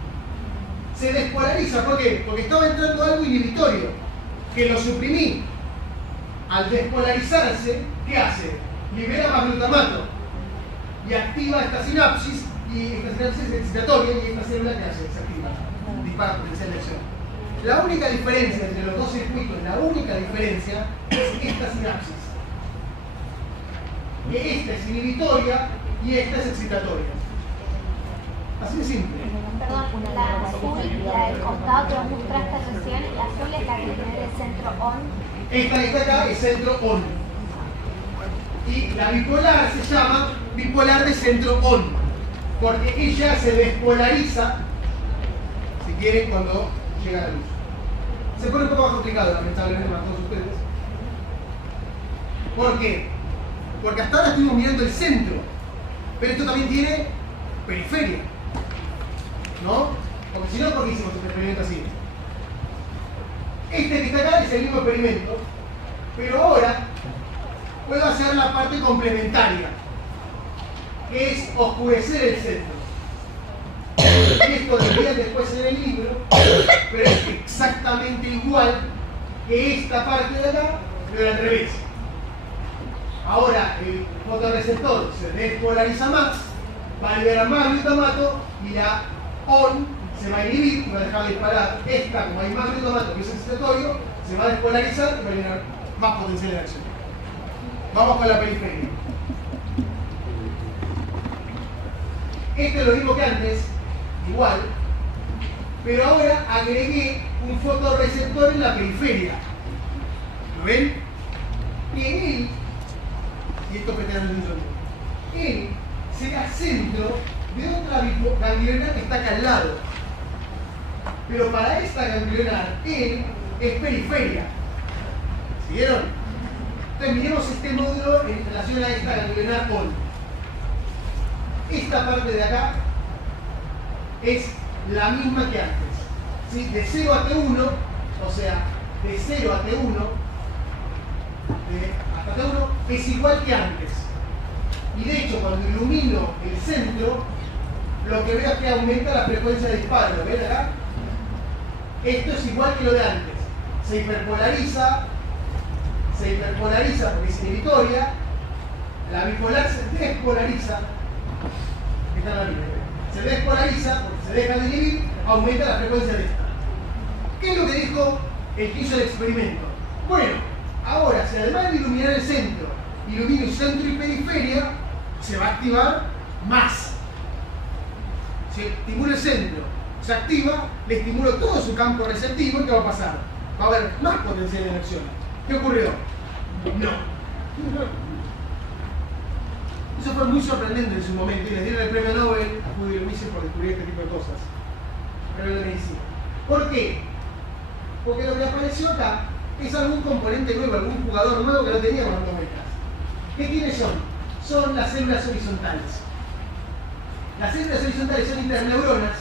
Se despolariza, ¿por qué? Porque estaba entrando algo inhibitorio, que lo suprimí. Al despolarizarse, ¿qué hace? Libera más glutamato y activa esta sinapsis, y esta sinapsis es excitatoria, y esta célula ¿qué hace? Se activa, dispara potencial de acción. La única diferencia entre los dos circuitos, la única diferencia es esta sinapsis. Que esta es inhibitoria y esta es excitatoria. Así de simple. Perdón, la azul y la del costado que vos mostraste recién, la azul es la que tiene el centro on. Esta que está acá es centro on. Y la bipolar se llama bipolar de centro on, porque ella se despolariza, si quieren, cuando llega la luz. Se pone un poco más complicado, lamentablemente, para todos ustedes. ¿Por qué? Porque hasta ahora estuvimos mirando el centro, pero esto también tiene periferia, ¿no? Porque si no, ¿por qué hicimos este experimento así? Este que está acá es el mismo experimento, pero ahora puedo hacer la parte complementaria, que es oscurecer el centro. Esto debería después en el libro, pero es exactamente igual que esta parte de acá, pero al revés. Ahora el fotorreceptor se despolariza más, va a liberar más glutamato y la ON se va a inhibir y va a dejar de disparar. Esta, como hay más glutamato que es excitatorio, se va a despolarizar y va a liberar más potencial de acción. Vamos con la periferia. Esto es lo mismo que antes, igual, pero ahora agregué un fotorreceptor en la periferia. ¿Lo ven? Y en él, y esto que tenemos un sonido, él será centro de otra ganglionar que está acá al lado. Pero para esta ganglionar, él es periferia. ¿Siguieron? Entonces miremos este módulo en relación a esta ganglionar ON. Esta parte de acá es la misma que antes. ¿Sí? De 0 a T1, o sea, de 0 a T1, hasta T1, es igual que antes. Y de hecho, cuando ilumino el centro, lo que veo es que aumenta la frecuencia de disparo. ¿Lo ven acá? Esto es igual que lo de antes. Se hiperpolariza porque es inhibitoria. La bipolar se despolariza. Esta es la línea. Se despolariza, porque se deja de inhibir, aumenta la frecuencia de esta. ¿Qué es lo que dijo el que hizo el experimento? Bueno, ahora, si además de iluminar el centro, ilumino el centro y periferia, se va a activar más. Si estimulo el centro, se activa, le estimulo todo su campo receptivo, ¿qué va a pasar? Va a haber más potencial en acción. ¿Qué ocurrió? No. Eso fue muy sorprendente en su momento y les dieron el premio Nobel a Judy Luise por descubrir este tipo de cosas. Premio de medicina. ¿Por qué? Porque lo que apareció acá es algún componente nuevo, algún jugador nuevo que no teníamos dando vueltas. ¿Qué quiénes son? Son las células horizontales. Las células horizontales son interneuronas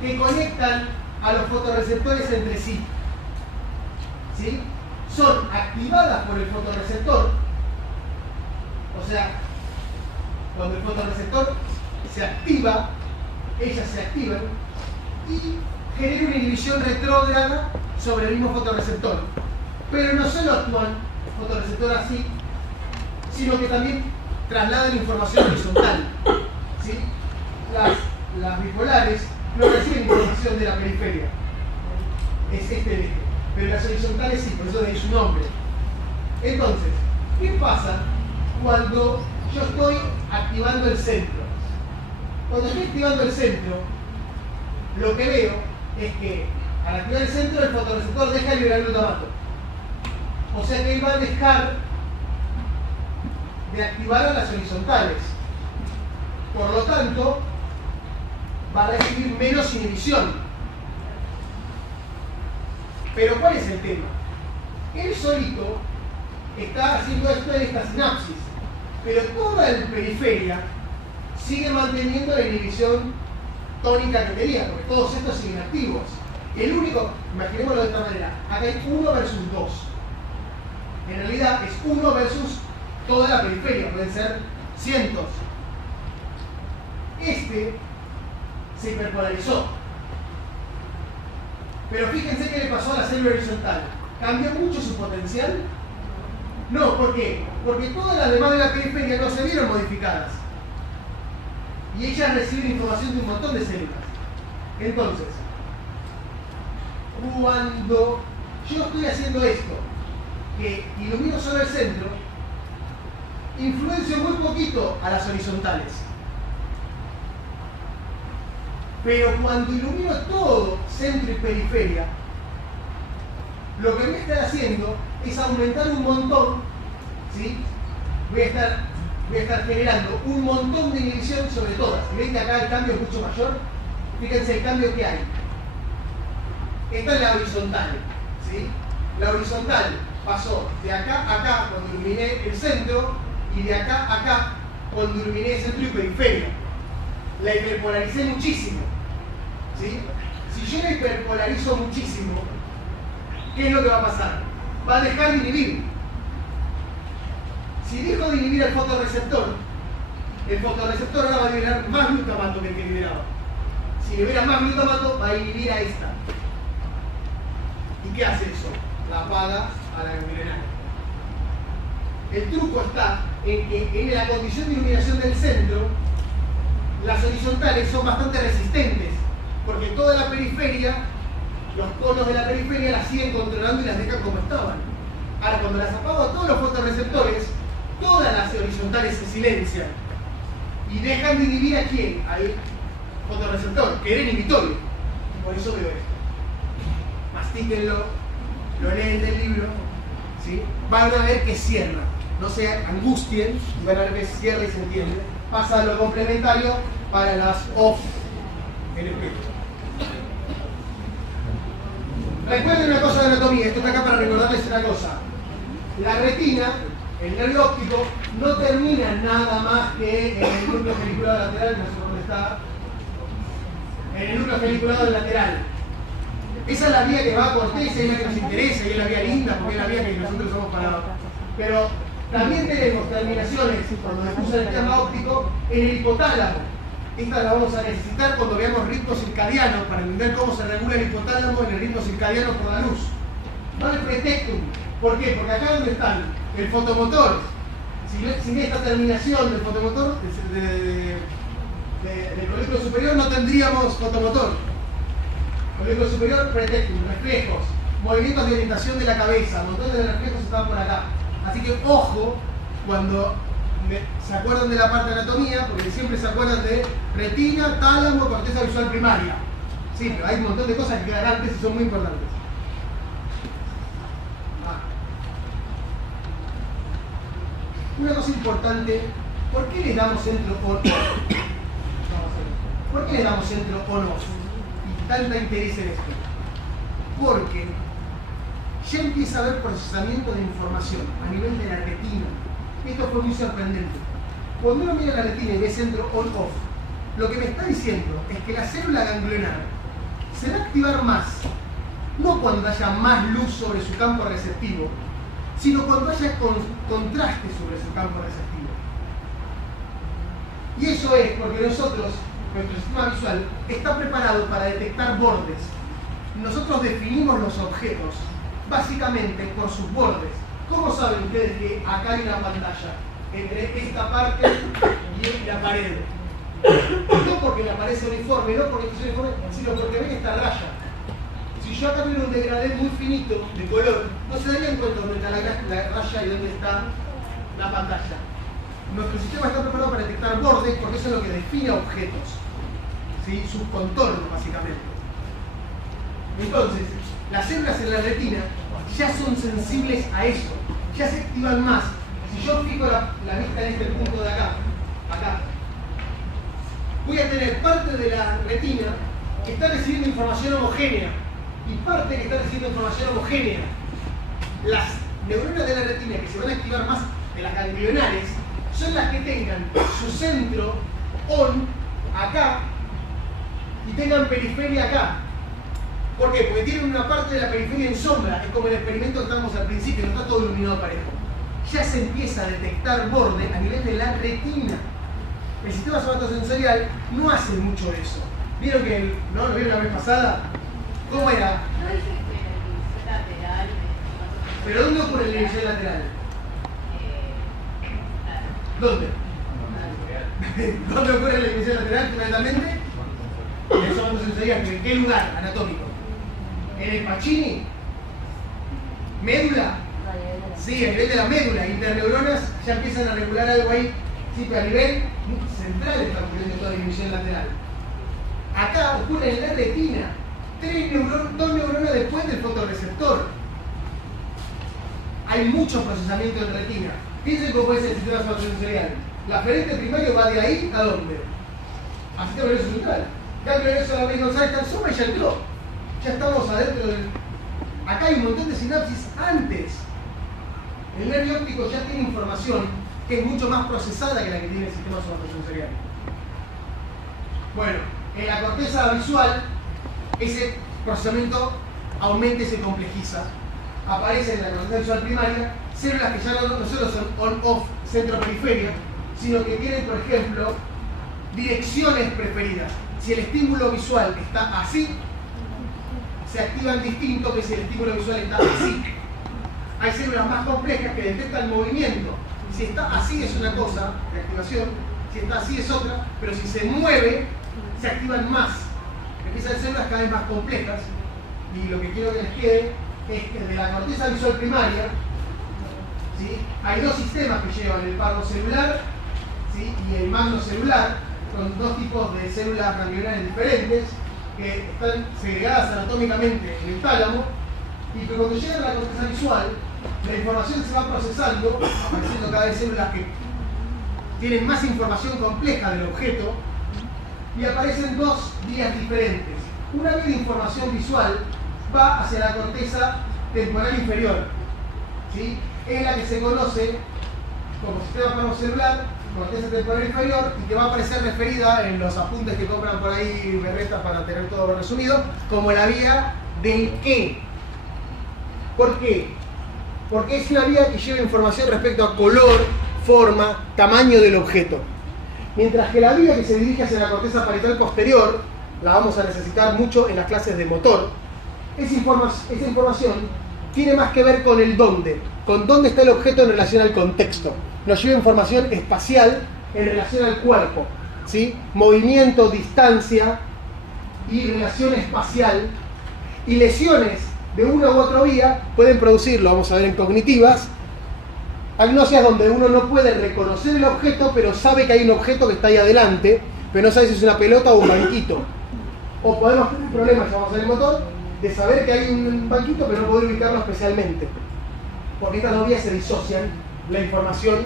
que conectan a los fotorreceptores entre sí. ¿Sí? Son activadas por el fotorreceptor. O sea, cuando el fotorreceptor se activa, ellas se activan y genera una inhibición retrógrada sobre el mismo fotorreceptor. Pero no solo actúan el fotorreceptor así, sino que también trasladan información horizontal. ¿Sí? Las bipolares no reciben información de la periferia. Es este eje. Pero las horizontales sí, por eso de ahí su nombre. Entonces, ¿qué pasa cuando yo estoy activando el centro? Cuando estoy activando el centro, lo que veo es que al activar el centro, el fotorreceptor deja de liberar glutamato. O sea que él va a dejar de activar a las horizontales. Por lo tanto, va a recibir menos inhibición. Pero ¿cuál es el tema? Él solito está haciendo esto en esta sinapsis, pero toda la periferia sigue manteniendo la inhibición tónica que tenía, porque todos estos siguen activos. El único, imaginémoslo de esta manera, acá hay 1 versus 2. En realidad es 1 versus toda la periferia, pueden ser cientos. Este se hiperpolarizó. Pero fíjense qué le pasó a la célula horizontal. ¿Cambió mucho su potencial? No, ¿por qué? Porque todas las demás de la periferia no se vieron modificadas. Y ellas reciben información de un montón de células. Entonces, cuando yo estoy haciendo esto, que ilumino solo el centro, influencio muy poquito a las horizontales. Pero cuando ilumino todo centro y periferia, lo que voy a estar haciendo es aumentar un montón, ¿sí? Voy a estar generando un montón de inhibición sobre todas. ¿Y ven que acá el cambio es mucho mayor? Fíjense el cambio que hay. Esta es la horizontal, ¿sí? La horizontal pasó de acá a acá cuando iluminé el centro y de acá a acá cuando iluminé centro y periferia. La hiperpolaricé muchísimo, ¿sí? Si yo la hiperpolarizo muchísimo, ¿qué es lo que va a pasar? Va a dejar de inhibir. Si dejo de inhibir el fotorreceptor ahora va a liberar más glutamato que el que liberaba. Si libera más glutamato, va a inhibir a esta. ¿Y qué hace eso? La apaga a la ganglionar. El truco está en que en la condición de iluminación del centro, las horizontales son bastante resistentes, porque toda la periferia, los conos de la periferia las siguen controlando y las dejan como estaban. Ahora, cuando las apago a todos los fotorreceptores, todas las horizontales se silencian y dejan de inhibir a quién, al fotorreceptor, que era inhibitorio. Y por eso veo esto. Mastíquenlo, lo leen del libro, ¿sí? Van a ver que cierra. No se angustien y van a ver que cierra y se entiende. Pasa a lo complementario para las off en el pecho. Recuerden una cosa de anatomía, esto está acá para recordarles una cosa. La retina, el nervio óptico, no termina nada más que en el núcleo folicular lateral, no sé dónde está, en el núcleo folicular lateral. Esa es la vía que va a corteza, es la que nos interesa y es la vía linda porque es la vía que nosotros somos parados. Pero también tenemos terminaciones, cuando nos usa el tema óptico, en el hipotálamo. Esta la vamos a necesitar cuando veamos ritmos circadianos para entender cómo se regula el hipotálamo en el ritmo circadiano por la luz. No el pretectum. ¿Por qué? Porque acá donde están el fotomotor, sin esta terminación del fotomotor, del folículo superior no tendríamos fotomotor. Folículo superior, pretectum, reflejos, movimientos de orientación de la cabeza, montones de reflejos están por acá. Así que ojo cuando se acuerdan de la parte de anatomía, porque siempre se acuerdan de retina, tálamo, corteza visual primaria. Sí, pero hay un montón de cosas que quedan antes y son muy importantes. Una cosa importante, ¿por qué les damos centro on-off? ¿Por qué les damos centro on-off? Y tanta interés en esto. Porque ya empieza a haber procesamiento de información a nivel de la retina. Esto fue muy sorprendente. Cuando uno mira la retina y ve centro on-off, lo que me está diciendo es que la célula ganglionar se va a activar más, no cuando haya más luz sobre su campo receptivo, sino cuando haya contraste sobre su campo receptivo. Y eso es porque nosotros, nuestro sistema visual, está preparado para detectar bordes. Nosotros definimos los objetos básicamente por sus bordes. ¿Cómo saben ustedes que acá hay una pantalla entre esta parte y la pared? No porque me aparece uniforme, no porque es uniforme, sino porque ven esta raya. Si yo acá tuviera un degradé muy finito de color, no se darían cuenta dónde está la raya y dónde está la pantalla. Nuestro sistema está preparado para detectar bordes porque eso es lo que define objetos, ¿sí? Sus contornos básicamente. Entonces, las células en la retina ya son sensibles a eso, ya se activan más. Si yo fijo la vista en este punto de acá, voy a tener parte de la retina que está recibiendo información homogénea y parte que está recibiendo información homogénea. Las neuronas de la retina que se van a activar más de las ganglionares son las que tengan su centro on acá y tengan periferia acá. ¿Por qué? Porque tienen una parte de la periferia en sombra, es como el experimento que estábamos al principio, no está todo iluminado parejo. Ya se empieza a detectar borde a nivel de la retina. El sistema somatosensorial no hace mucho de eso. ¿Vieron que no lo vieron la vez pasada? ¿Cómo era? No dice que la división lateral. ¿Pero dónde ocurre la división lateral? ¿Dónde? ¿Dónde ocurre la división lateral fundamentalmente? En el somatosensorial, ¿en qué lugar anatómico? ¿En el Pacini? ¿Médula? Sí, a nivel de la médula, interneuronas ya empiezan a regular algo ahí. Sí, pero a nivel central está ocurriendo toda la división lateral. Acá ocurre en la retina. Dos neuronas después del fotorreceptor. Hay mucho procesamiento en retina. Piensen cómo es el sistema somatosensorial. La aferente primario va de ahí a dónde? A sistema nervioso central. Ganglio nervioso la González está en suma y ya entró. Ya estamos adentro del. Acá hay un montón de sinapsis antes. El nervio óptico ya tiene información que es mucho más procesada que la que tiene el sistema somatosensorial. Bueno, en la corteza visual, ese procesamiento aumenta y se complejiza. Aparecen en la corteza visual primaria células que ya no solo son on-off, centro-periferia, sino que tienen, por ejemplo, direcciones preferidas. Si el estímulo visual está así, se activan distinto que si el estímulo visual está así. Hay células más complejas que detectan movimiento. Si está así es una cosa de activación, si está así es otra, pero si se mueve, se activan más. Empiezan células cada vez más complejas y lo que quiero que les quede es que de la corteza visual primaria, ¿sí? Hay dos sistemas que llevan el parvocelular, ¿sí? Y el magnocelular, con dos tipos de células ganglionares diferentes que están segregadas anatómicamente en el tálamo y que cuando llegan a la corteza visual la información se va procesando, apareciendo cada vez células que tienen más información compleja del objeto y aparecen dos vías diferentes. Una vía de información visual va hacia la corteza temporal inferior, ¿sí? Es la que se conoce como sistema parvocelular, corteza temporal inferior, y que va a aparecer referida en los apuntes que compran por ahí berretas para tener todo resumido, como la vía del qué. ¿Por qué? Porque es una vía que lleva información respecto a color, forma, tamaño del objeto. Mientras que la vía que se dirige hacia la corteza parietal posterior, la vamos a necesitar mucho en las clases de motor, esa información tiene más que ver con el dónde, con dónde está el objeto en relación al contexto. Nos lleva información espacial en relación al cuerpo. ¿sí? Movimiento, distancia y relación espacial. Y lesiones de una u otra vía pueden producir, lo vamos a ver en cognitivas, agnosias donde uno no puede reconocer el objeto, pero sabe que hay un objeto que está ahí adelante, pero no sabe si es una pelota o un banquito. O podemos tener problemas, ya vamos a ver el motor, de saber que hay un banquito, pero no poder ubicarlo especialmente. Porque estas dos vías se disocian la información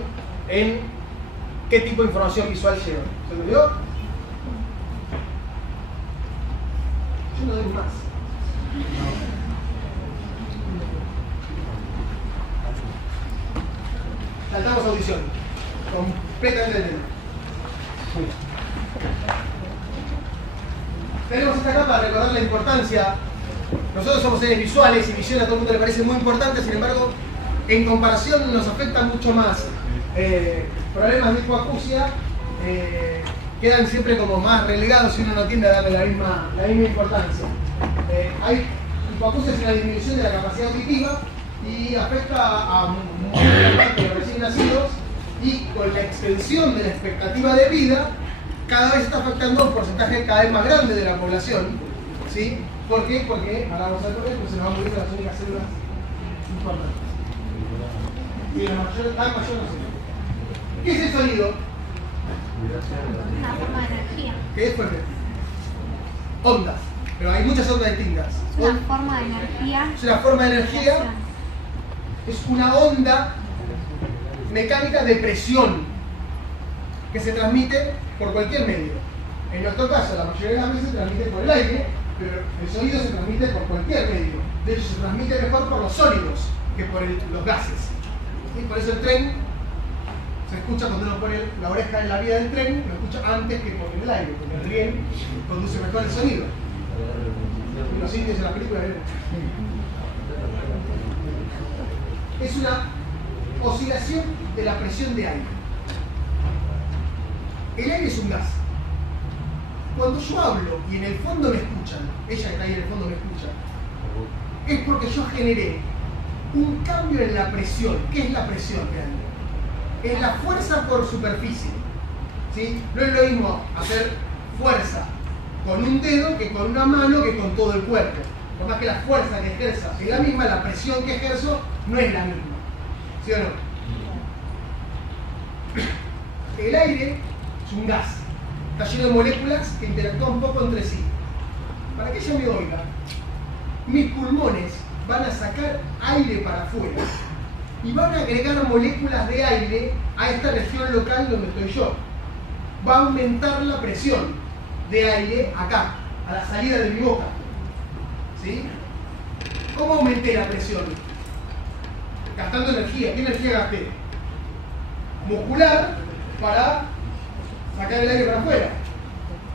en qué tipo de información visual lleva. ¿Se entendió? Yo no doy más. Saltamos audición. Completamente el tema. Tenemos esta acá para recordar la importancia. Nosotros somos seres visuales y visión a todo el mundo le parece muy importante, sin embargo, en comparación nos afecta mucho más. Problemas de hipoacusia quedan siempre como más relegados si uno no tiende a darle la misma importancia. Hipoacusia es una disminución de la capacidad auditiva y afecta a mucha parte de los recién nacidos, y con la extensión de la expectativa de vida cada vez está afectando a un porcentaje cada vez más grande de la población, ¿sí? ¿Por qué? Porque, ahora vamos a ver por qué, pues se nos van a morir las únicas células importantes. Y la mayor no sé. ¿Qué es el sonido? Una forma de energía. ¿Qué es fuerte? Ondas. Pero hay muchas ondas distintas. Es una forma de energía. Es una forma de energía. Es una onda mecánica de presión que se transmite por cualquier medio. En nuestro caso, la mayoría de las veces se transmite por el aire, pero el sonido se transmite por cualquier medio. De hecho, se transmite mejor por los sólidos que por los gases. ¿Sí? Por eso el tren se escucha cuando uno pone la oreja en la vía del tren, lo escucha antes que por el aire, porque el riel conduce mejor el sonido. Y los indios en la película vemos. Es una oscilación de la presión de aire. El aire es un gas. Cuando yo hablo y en el fondo me escuchan, ella que está ahí en el fondo me escucha, es porque yo generé un cambio en la presión. ¿Qué es la presión realmente? Es la fuerza por superficie. ¿Sí? No es lo mismo hacer fuerza con un dedo que con una mano que con todo el cuerpo. Por más que la fuerza que ejerza es la misma, la presión que ejerzo no es la misma. ¿Sí o no? El aire es un gas. Está lleno de moléculas que interactúan un poco entre sí. Para que ella me oiga, mis pulmones van a sacar aire para afuera y van a agregar moléculas de aire a esta región local donde estoy yo. Va a aumentar la presión de aire acá, a la salida de mi boca. ¿Sí? ¿Cómo aumenté la presión? Gastando energía. ¿Qué energía gasté? Muscular, para sacar el aire para afuera.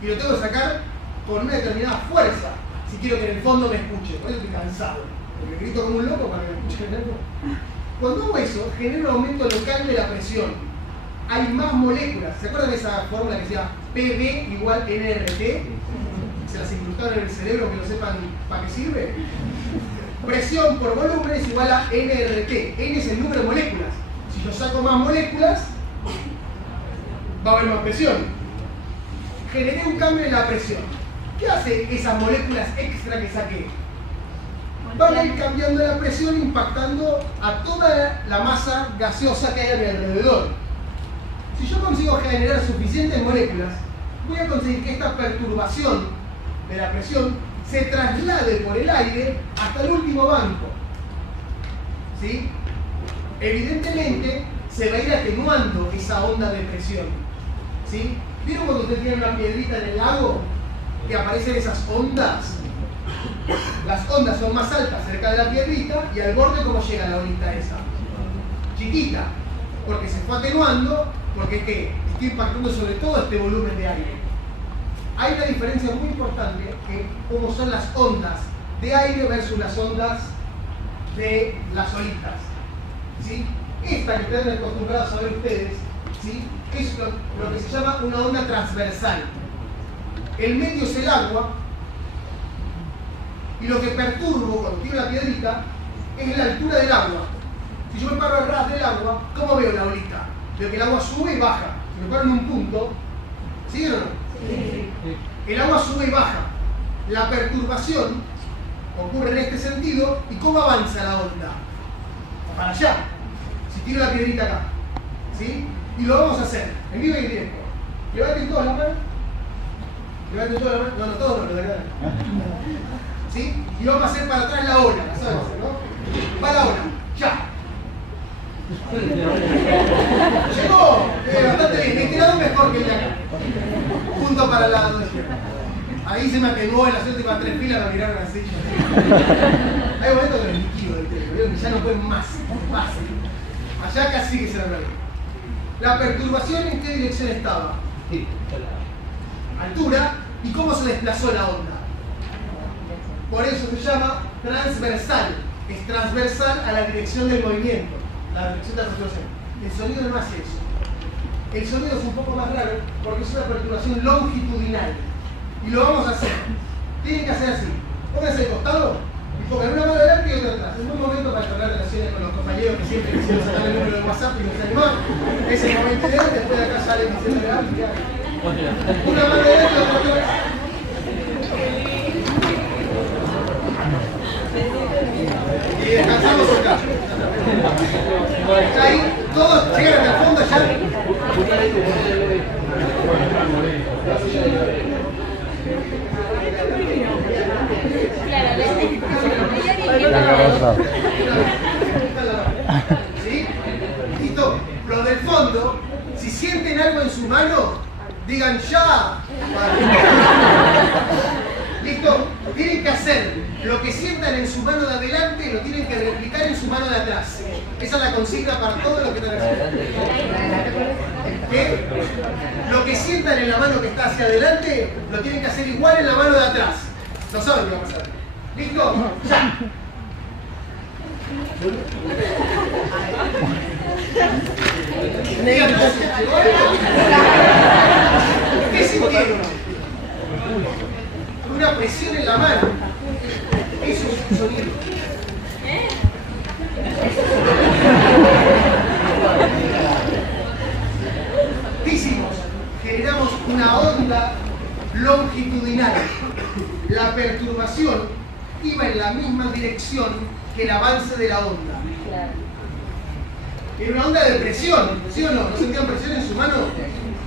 Y lo tengo que sacar con una determinada fuerza, si quiero que en el fondo me escuche. Por eso estoy cansado, porque grito como un loco para que me escuchen en el fondo. Cuando hago eso, genero un aumento local de la presión. Hay más moléculas. ¿Se acuerdan de esa fórmula que decía PV igual NRT? Se las incrustaron en el cerebro, que lo sepan para qué sirve. Presión por volumen es igual a NRT. N es el número de moléculas. Si yo saco más moléculas, va a haber más presión. Generé un cambio en la presión. ¿Qué hace esas moléculas extra que saqué? Van a ir cambiando la presión, impactando a toda la masa gaseosa que hay a mi alrededor. Si yo consigo generar suficientes moléculas, voy a conseguir que esta perturbación de la presión se traslade por el aire hasta el último banco. ¿Sí? Evidentemente se va a ir atenuando esa onda de presión. ¿Sí? ¿Vieron cuando usted tiene una piedrita en el lago que aparecen esas ondas? Las ondas son más altas cerca de la piedrita y al borde, ¿cómo llega la ondita esa? Chiquita, porque se fue atenuando, porque ¿qué? Estoy impactando sobre todo este volumen de aire. Hay una diferencia muy importante en cómo son las ondas de aire versus las ondas de las olitas. ¿Sí? Esta que están acostumbrados a ver ustedes, ¿sí? Es lo que se llama una onda transversal. El medio es el agua y lo que perturbo cuando tiro la piedrita es la altura del agua. Si yo me paro al ras del agua, ¿cómo veo la olita? Veo que el agua sube y baja. Si me paro en un punto, ¿Sí o no? Sí. El agua sube y baja. La perturbación ocurre en este sentido. ¿Y cómo avanza la onda? Para allá. Si tiro la piedrita acá. ¿Sí? Y lo vamos a hacer en vivo y en directo. Levanten todos la mano. Levanten todos la mano. No, todos no, ¿verdad? ¿Sí? Y vamos a hacer para atrás la ola. La sabemos, ¿no? Va la ola. Ya. Llegó. Bastante bien. Me he tirado mejor que el de acá. Punto para el lado de izquierdo. Ahí se me atenuó en las últimas 3 filas, me miraron así. Hay momentos que me liquido del teléfono, que ya no pueden más. Allá casi que se la perdí. La perturbación, ¿en qué dirección estaba? Altura. ¿Y cómo se desplazó la onda? Por eso se llama transversal. Es transversal a la dirección del movimiento, la dirección de la perturbación. El sonido no hace eso. El sonido es un poco más raro porque es una perturbación longitudinal. Y lo vamos a hacer. Tienen que hacer así. Pónganse de costado y pongan una mano adelante y otra atrás. Es un momento para entablar relaciones con los compañeros que siempre quisieron sacar el número de WhatsApp y no se animaron. Es el momento ideal. Después de acá salen diciendo algo y ya. Una mano adelante y otra atrás. Y descansamos acá. Ahí, todos llegan hasta el fondo ya. ¿Sí? Listo. Los del fondo, si sienten algo en su mano, digan ya. Listo. Tienen que hacer lo que sientan en su mano de adelante, lo tienen que replicar en su mano de atrás. Esa es la consigna para todo lo que están haciendo. ¿Qué? Lo que sientan en la mano que está hacia adelante, lo tienen que hacer igual en la mano de atrás. No saben qué va a pasar. ¿Listo? ¡Ya! ¿Qué sintieron? Una presión en la mano. Eso es un sonido. Decimos, generamos una onda longitudinal. La perturbación iba en la misma dirección que el avance de la onda. Era una onda de presión, ¿sí o no? ¿No sentían presión en su mano?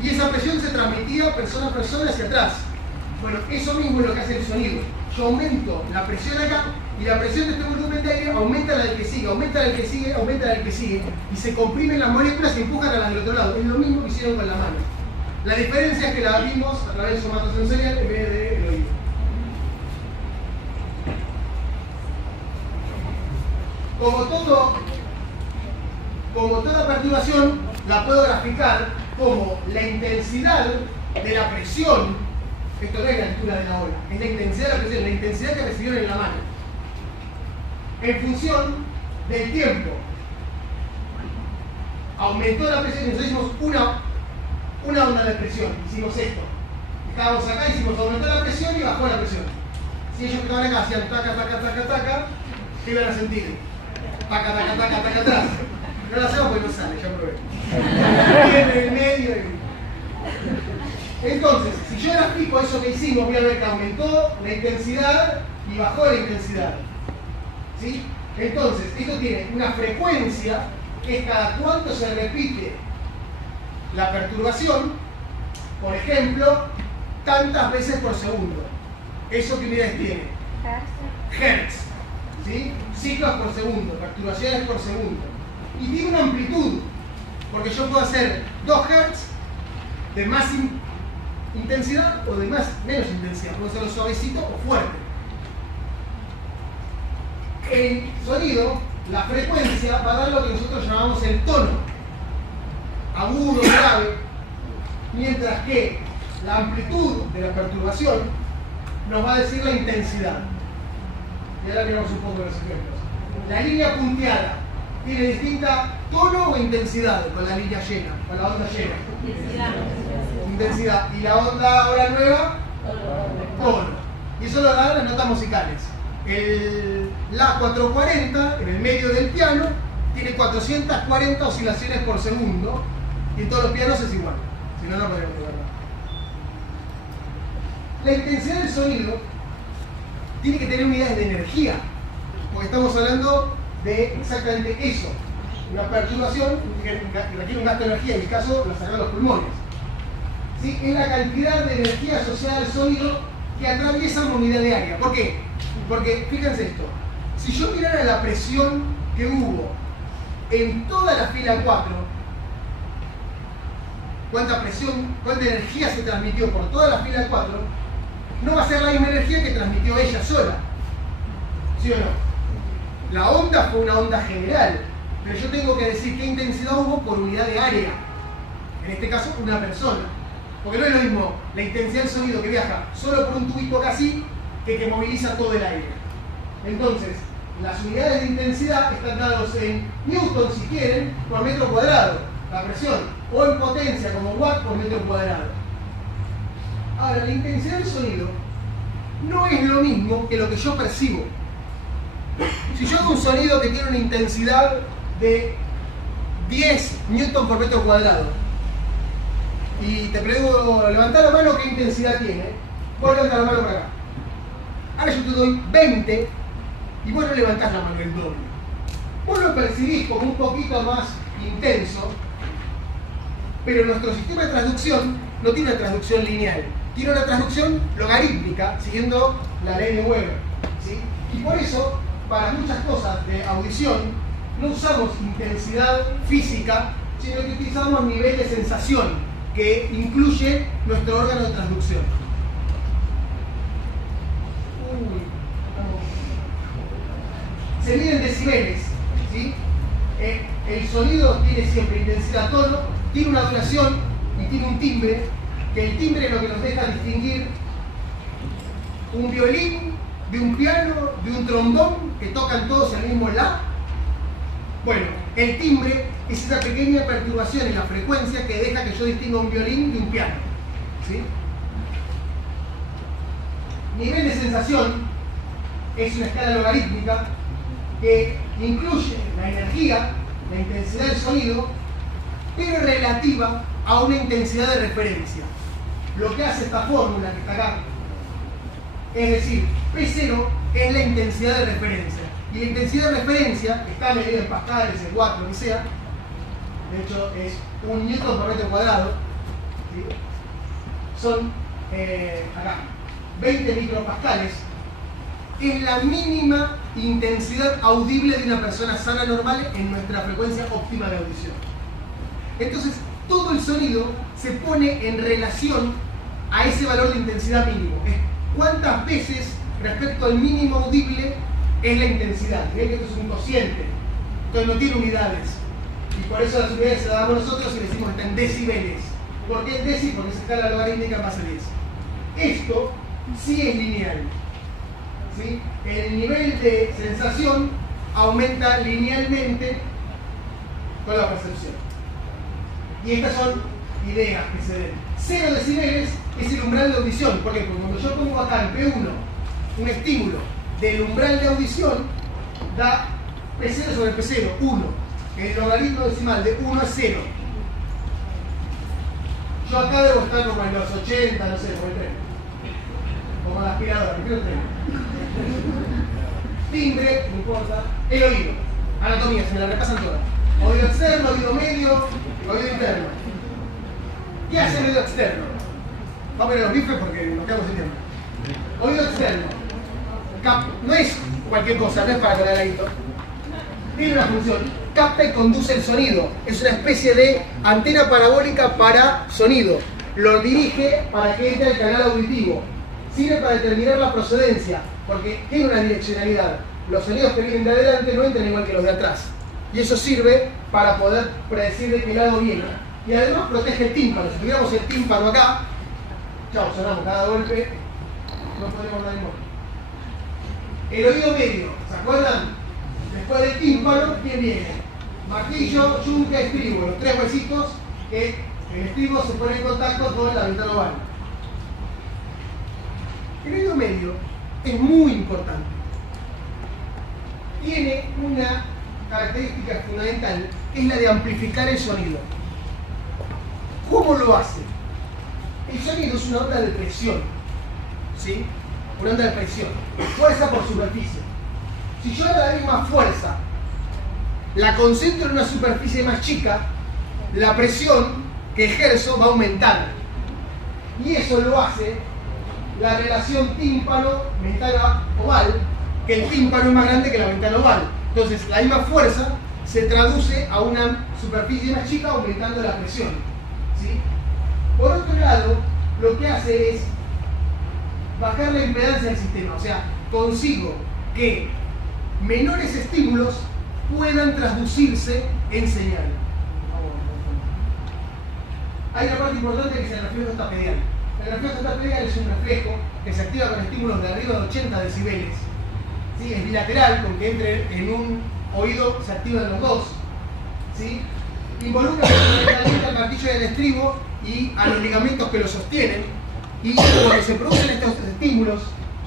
Y esa presión se transmitía persona a persona hacia atrás. Bueno, eso mismo es lo que hace el sonido. Yo aumento la presión acá y la presión de este volumen de aire aumenta la del que sigue, aumenta la del que sigue, aumenta la del que sigue y se comprimen las moléculas y empujan a las del otro lado. Es lo mismo que hicieron con la mano. La diferencia es que la vimos a través del somatosensorial en vez del oído. Como toda perturbación, la puedo graficar como la intensidad de la presión. Esto no es la altura de la ola, es la intensidad de la presión, la intensidad que recibieron en la mano. En función del tiempo. Aumentó la presión y nosotros hicimos una onda de presión. Hicimos esto. Estábamos acá, hicimos aumentó la presión y bajó la presión. Si ellos que estaban acá hacían taca, taca, taca, taca, ¿qué iban a sentir? Taca, taca, taca, taca, atrás. No lo hacemos porque no sale, ya probé. Y en el medio. Entonces, si yo grafico eso que hicimos, voy a ver que aumentó la intensidad y bajó la intensidad. ¿Sí? Entonces, esto tiene una frecuencia que es cada cuánto se repite la perturbación, por ejemplo, tantas veces por segundo. ¿Eso qué unidades tiene? Hertz. ¿Sí? Ciclos por segundo, perturbaciones por segundo. Y tiene una amplitud, porque yo puedo hacer 2 Hz de más intensidad o de menos intensidad. Puedo hacerlo suavecito o fuerte. En sonido, la frecuencia va a dar lo que nosotros llamamos el tono. Agudo, grave. Mientras que la amplitud de la perturbación nos va a decir la intensidad. Y ahora miramos un poco los ejemplos. La línea punteada tiene distinta tono o intensidad con la línea llena, con la onda llena. Intensidad. Y la onda ahora nueva, tono. Y eso lo dan las notas musicales. El La 440, en el medio del piano, tiene 440 oscilaciones por segundo. Y en todos los pianos es igual. Si no, no podemos verla. La intensidad del sonido tiene que tener unidades de energía, porque estamos hablando de exactamente eso. Una perturbación que requiere un gasto de energía, en mi caso la sacan los pulmones. ¿Sí? Es la cantidad de energía asociada al sonido que atraviesa una unidad de área. ¿Por qué? Porque, fíjense esto, si yo mirara la presión que hubo en toda la fila 4, cuánta presión, cuánta energía se transmitió por toda la fila 4, no va a ser la misma energía que transmitió ella sola. ¿Sí o no? La onda fue una onda general, pero yo tengo que decir qué intensidad hubo por unidad de área. En este caso, una persona. Porque no es lo mismo la intensidad del sonido que viaja solo por un tubito casi que moviliza todo el aire. Entonces, las unidades de intensidad están dadas en newton, si quieren, por metro cuadrado, la presión, o en potencia, como watt por metro cuadrado. Ahora, la intensidad del sonido no es lo mismo que lo que yo percibo. Si yo hago un sonido que tiene una intensidad de 10 newton por metro cuadrado, y te pregunto, levantá la mano, ¿qué intensidad tiene? Vos levantás la mano por acá. Ahora yo te doy 20 y vos no levantás la mano el doble. Vos lo percibís como un poquito más intenso, pero nuestro sistema de transducción no tiene una transducción lineal, tiene una transducción logarítmica, siguiendo la ley de Weber. ¿Sí? Y por eso, para muchas cosas de audición, no usamos intensidad física, sino que utilizamos nivel de sensación, que incluye nuestro órgano de transducción. Se miden decibeles, ¿sí? El sonido tiene siempre intensidad, tono, tiene una duración y tiene un timbre, que el timbre es lo que nos deja distinguir un violín de un piano, de un trombón, que tocan todos el mismo la. Bueno, el timbre es esa pequeña perturbación en la frecuencia que deja que yo distinga un violín de un piano. ¿Sí? Nivel de sensación es una escala logarítmica que incluye la energía, la intensidad del sonido, pero relativa a una intensidad de referencia. Lo que hace esta fórmula que está acá, es decir, P0 es la intensidad de referencia. Y la intensidad de referencia está medida en pascales, en watts, lo que sea. De hecho, es 1 newton por metro cuadrado. ¿Sí? Son, acá, 20 micropascales. Es la mínima intensidad audible de una persona sana normal en nuestra frecuencia óptima de audición. Entonces, todo el sonido se pone en relación a ese valor de intensidad mínimo. Es cuántas veces respecto al mínimo audible es la intensidad. Ven que esto es un cociente, entonces no tiene unidades. Y por eso las unidades se las damos nosotros y decimos que está en decibeles. ¿Por qué en deci? Porque se escala logarítmica más a 10. Esto sí es lineal. ¿Sí? El nivel de sensación aumenta linealmente con la percepción. Y estas son ideas que se ven. 0 decibeles es el umbral de audición. ¿Por qué? Porque cuando yo pongo acá en P1 un estímulo del umbral de audición, da P0 sobre P0, 1. El logaritmo decimal de 1 es 0. Yo acá debo estar como en los 80, no sé, como el tren. Como la aspiradora, prefiero el tren. Timbre, no importa. El oído. Anatomía, se me la repasan todas. Oído externo, oído medio, oído interno. ¿Qué hace el oído externo? Vamos a ver los bifes porque nos quedamos sin tiempo. Oído externo. No es cualquier cosa, no es para con el ladito. Tiene una función. Capta y conduce el sonido. Es una especie de antena parabólica para sonido. Lo dirige para que entre al canal auditivo. Sirve para determinar la procedencia, porque tiene una direccionalidad. Los sonidos que vienen de adelante no entran igual que los de atrás. Y eso sirve para poder predecir de qué lado viene. Y además protege el tímpano. Si tuviéramos el tímpano acá, chao, sonamos cada golpe, no podemos dar igual. El oído medio, ¿se acuerdan? Después del tímpano, ¿quién viene? Martillo, yunque, estribo, los tres huesitos que el estribo se pone en contacto con la ventana oval. El oído medio es muy importante. Tiene una característica fundamental, que es la de amplificar el sonido. ¿Cómo lo hace? El sonido es una onda de presión. ¿sí? Una onda de presión. Fuerza por superficie. Si yo a la misma fuerza la concentro en una superficie más chica, la presión que ejerzo va a aumentar. Y eso lo hace la relación tímpano-ventana oval, que el tímpano es más grande que la ventana oval. Entonces, la misma fuerza se traduce a una superficie más chica aumentando la presión, ¿sí? Por otro lado, lo que hace es bajar la impedancia del sistema. O sea, consigo que menores estímulos puedan traducirse en señal. Hay una parte importante que es el reflejo estapedial. El reflejo estapedial es un reflejo que se activa con estímulos de arriba de 80 decibeles. ¿Sí? Es bilateral, con que entre en un oído se activan los dos. ¿Sí? Involucra fundamentalmente al martillo del estribo y a los ligamentos que lo sostienen. Y cuando se producen estos estímulos,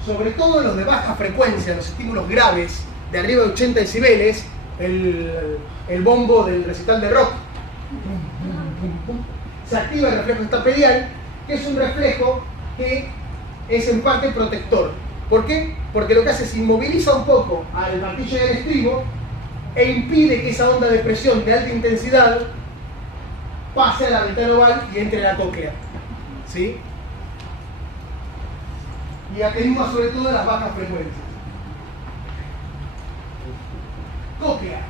sobre todo los de baja frecuencia, los estímulos graves de arriba de 80 decibeles, el bombo del recital de rock, se activa el reflejo estapedial, que es un reflejo que es en parte protector. ¿Por qué? Porque lo que hace es inmoviliza un poco al martillo del estribo e impide que esa onda de presión de alta intensidad pase a la ventana oval y entre a la cóclea. ¿Sí? Y atenúa sobre todo las bajas frecuencias. Cóclea.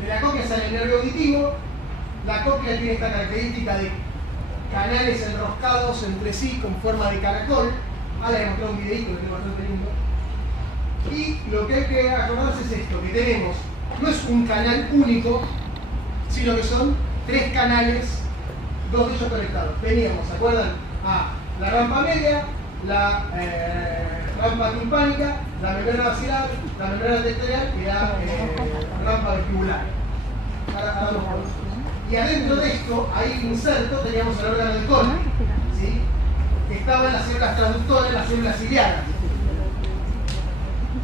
De la cóclea sale el nervio auditivo. La cóclea tiene esta característica de canales enroscados entre sí con forma de caracol. Ahora le he mostrado un videito que es bastante lindo. Y lo que hay que acordarse es esto, que tenemos, no es un canal único, sino que son 3 canales, 2 de ellos conectados. Veníamos, ¿se acuerdan? A la rampa media, la rampa timpánica, la membrana basilar, la membrana tectorial y la rampa vestibular. Y adentro de esto, ahí inserto, teníamos el órgano del Cole, ¿sí? Que estaban las células transductoras, las células ciliadas.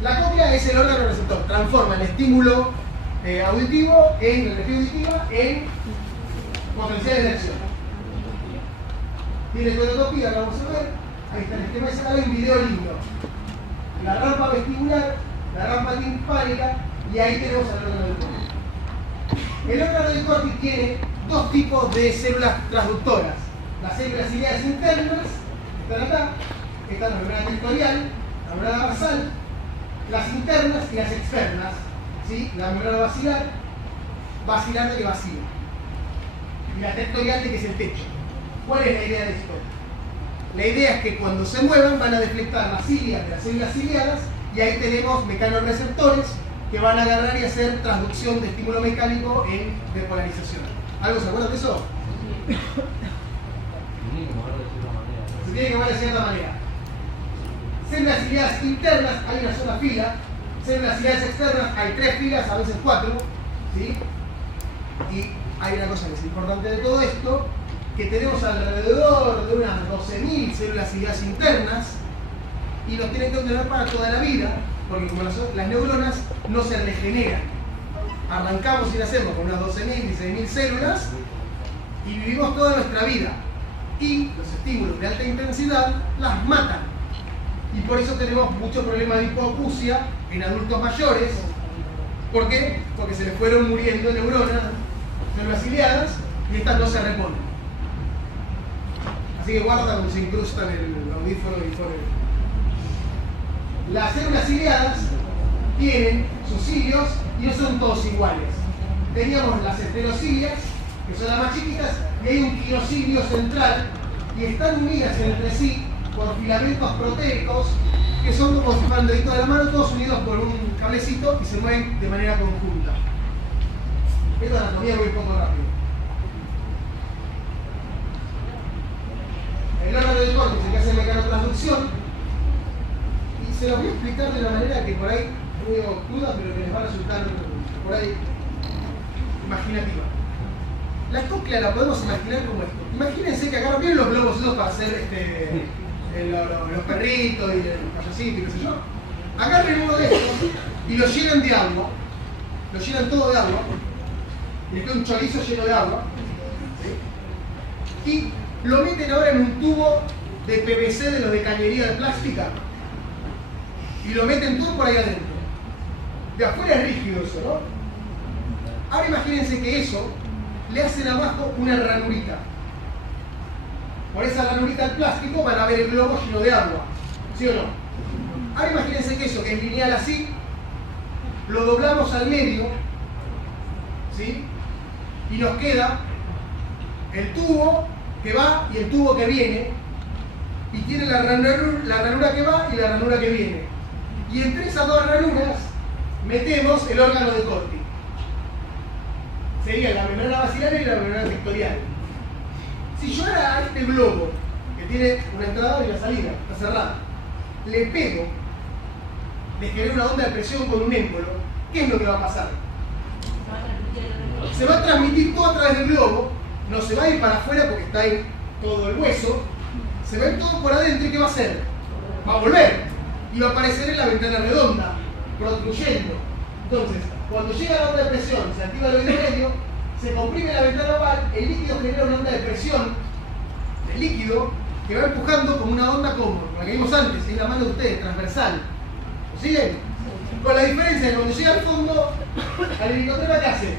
La cóclea es el órgano receptor, transforma el estímulo auditivo, en el energía auditiva, en potenciales de acción. Tiene coreotopía, la vamos a ver. Ahí está el esquema de esa, hay un video lindo. La rampa vestibular, la rampa timpánica, y ahí tenemos el órgano del Corti. El órgano del Corti tiene 2 tipos de células transductoras. Las células ciliadas internas, están acá, están la membrana tectorial, la membrana basal, las internas y las externas, ¿sí? La membrana basilar de que vacila, y la tectorial de que es el techo. ¿Cuál es la idea de esto? La idea es que cuando se muevan van a deflectar las cilias de las células ciliadas y ahí tenemos mecanorreceptores que van a agarrar y hacer transducción de estímulo mecánico en depolarización. ¿Algo se acuerdan de eso? Se tiene que mover de cierta manera. Células ciliadas internas, hay una sola fila. Células ciliadas externas, hay 3 filas, a veces 4. ¿Sí? Y hay una cosa que es importante de todo esto, que tenemos alrededor de unas 12.000 células ciliadas internas y los tienen que tener para toda la vida, porque como las neuronas no se regeneran. Arrancamos y nacemos con unas 12.000, 16.000 células y vivimos toda nuestra vida. Y los estímulos de alta intensidad las matan. Y por eso tenemos muchos problemas de hipoacusia en adultos mayores. ¿Por qué? Porque se les fueron muriendo neuronas, células ciliadas, y estas no se reponen. Así que guarda cuando se incrustan el audífono y ponen. Las células ciliadas tienen sus cilios y no son todos iguales. Teníamos las esterocilias, que son las más chiquitas, y hay un quinocilio central, y están unidas entre sí por filamentos proteicos, que son como si fueran deditos de la mano, todos unidos por un cablecito y se mueven de manera conjunta. Esta anatomía voy un poco rápido. El órgano del córtex, el que hace mecanotransducción, y se los voy a explicar de una manera que por ahí es muy cruda, pero que les va a resultar por ahí imaginativa. La cóclea la podemos imaginar como esto. Imagínense que agarran bien los globos esos para hacer los perritos y el payasito y qué sé yo. Agarren uno de estos y lo llenan de agua, lo llenan todo de agua, y les queda un chorizo lleno de agua, ¿sí? Y lo meten ahora en un tubo de PVC de los de cañería de plástica y lo meten todo por ahí adentro. De afuera es rígido eso, ¿no? Ahora imagínense que eso le hacen abajo una ranurita. Por esa ranurita del plástico van a ver el globo lleno de agua, ¿sí o no? Ahora imagínense que eso, que es lineal así, lo doblamos al medio, ¿sí? Y nos queda el tubo que va y el tubo que viene, y tiene la ranura que va y la ranura que viene. Y entre esas dos ranuras metemos el órgano de Corti. Sería la membrana basilar y la membrana tectorial. Si yo ahora a este globo, que tiene una entrada y una salida, está cerrada, le pego, le genero una onda de presión con un émbolo, ¿qué es lo que va a pasar? Se va a transmitir todo a través del globo, no se va a ir para afuera porque está ahí todo el hueso, se va a ir todo por adentro y ¿qué va a hacer? Va a volver y va a aparecer en la ventana redonda, protruyendo. Entonces, cuando llega la onda de presión, se activa el oído medio, se comprime la ventana oval, el líquido genera una onda de presión del líquido que va empujando como una onda como la que vimos antes, en la mano de ustedes, transversal. ¿Lo siguen? Con la diferencia de que cuando llega al fondo, al helicóptero, ¿qué hace?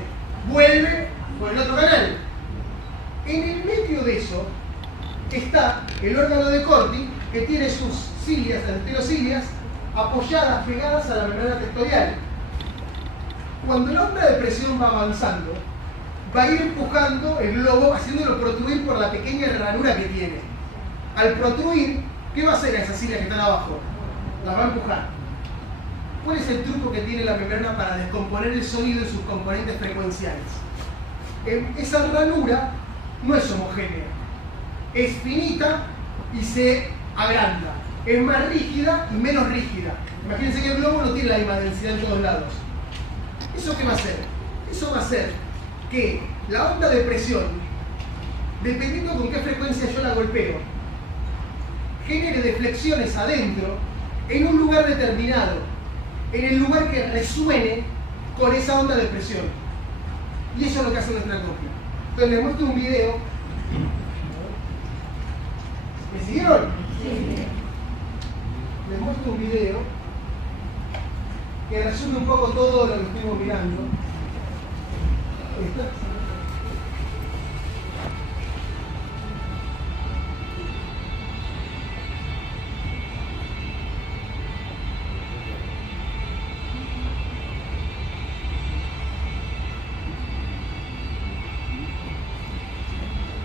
Vuelve por el otro canal. En el medio de eso está el órgano de Corti, que tiene sus cilias, anterocilias, apoyadas, pegadas a la membrana tectorial. Cuando la onda de presión va avanzando, va a ir empujando el globo, haciéndolo protruir por la pequeña ranura que tiene. Al protruir, ¿qué va a hacer a esas cilias que están abajo? Las va a empujar. ¿Cuál es el truco que tiene la membrana para descomponer el sonido en sus componentes frecuenciales? Esa ranura no es homogénea, es finita y se agranda, es más rígida y menos rígida. Imagínense que el globo no tiene la misma densidad en todos lados. ¿Eso qué va a hacer? Eso va a hacer que la onda de presión, dependiendo con qué frecuencia yo la golpeo, genere deflexiones adentro en un lugar determinado, en el lugar que resuene con esa onda de presión. Y eso es lo que hace nuestra copia. Entonces les muestro un video. ¿Me siguieron? Sí. Les muestro un video que resume un poco todo lo que estuvimos mirando.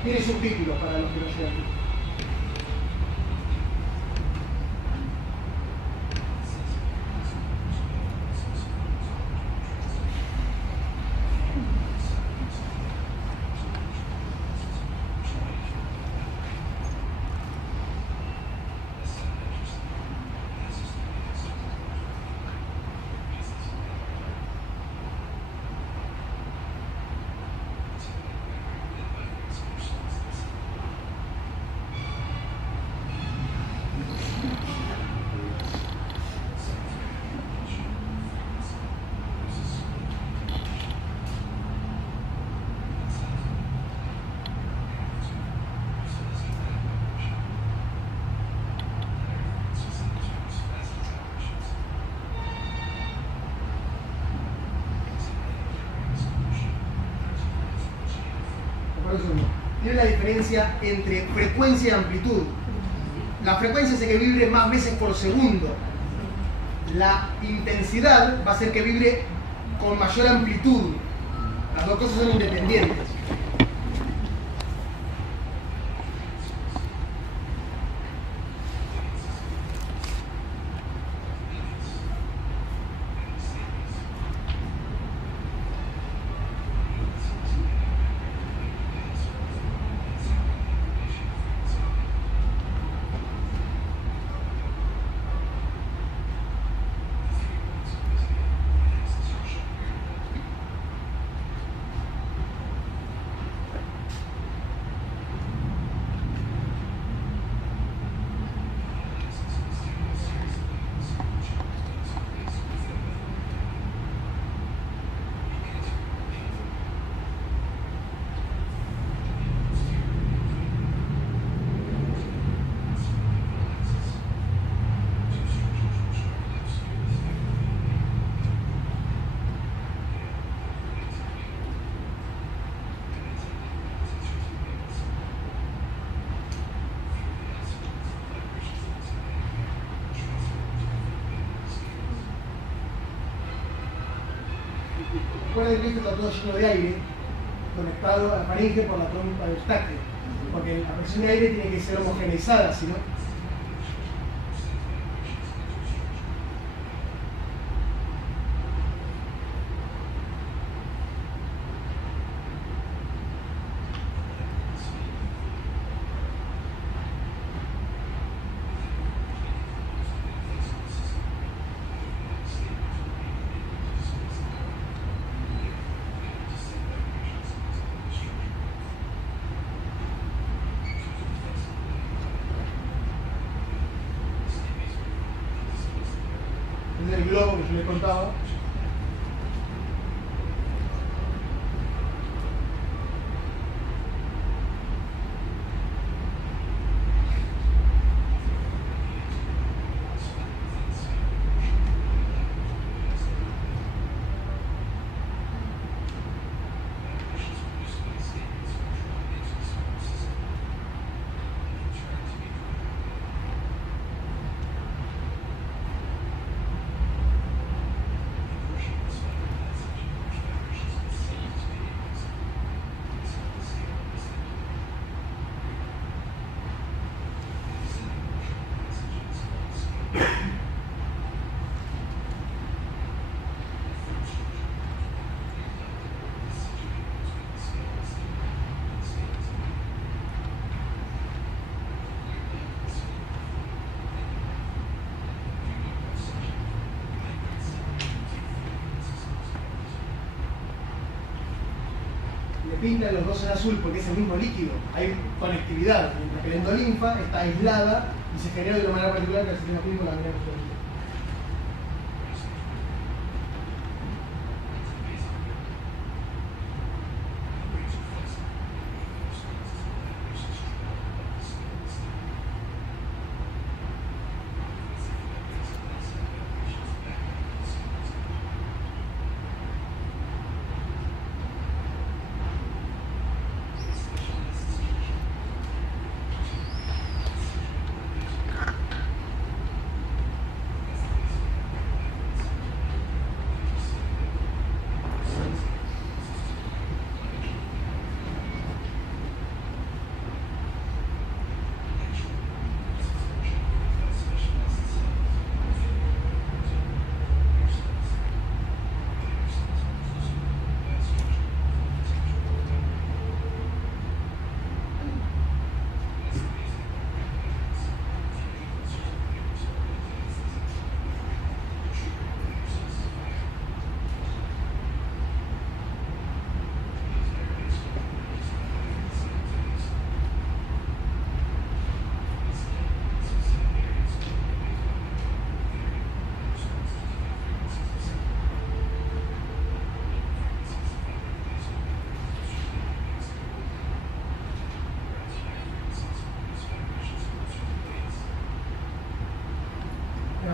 Tiene subtítulos para los que no sean. Tiene la diferencia entre frecuencia y amplitud. La frecuencia hace que vibre más veces por segundo. La intensidad va a hacer que vibre con mayor amplitud. Las dos cosas son independientes. Recuerden que esto está todo lleno de aire, conectado a la faringe por la trompa de Eustaquio, porque la presión de aire tiene que ser homogeneizada, si no. El globo que yo les contaba. Pintan los dos en azul porque es el mismo líquido, hay conectividad, mientras que la endolinfa está aislada y se genera de una manera particular que el sistema clínico la manera que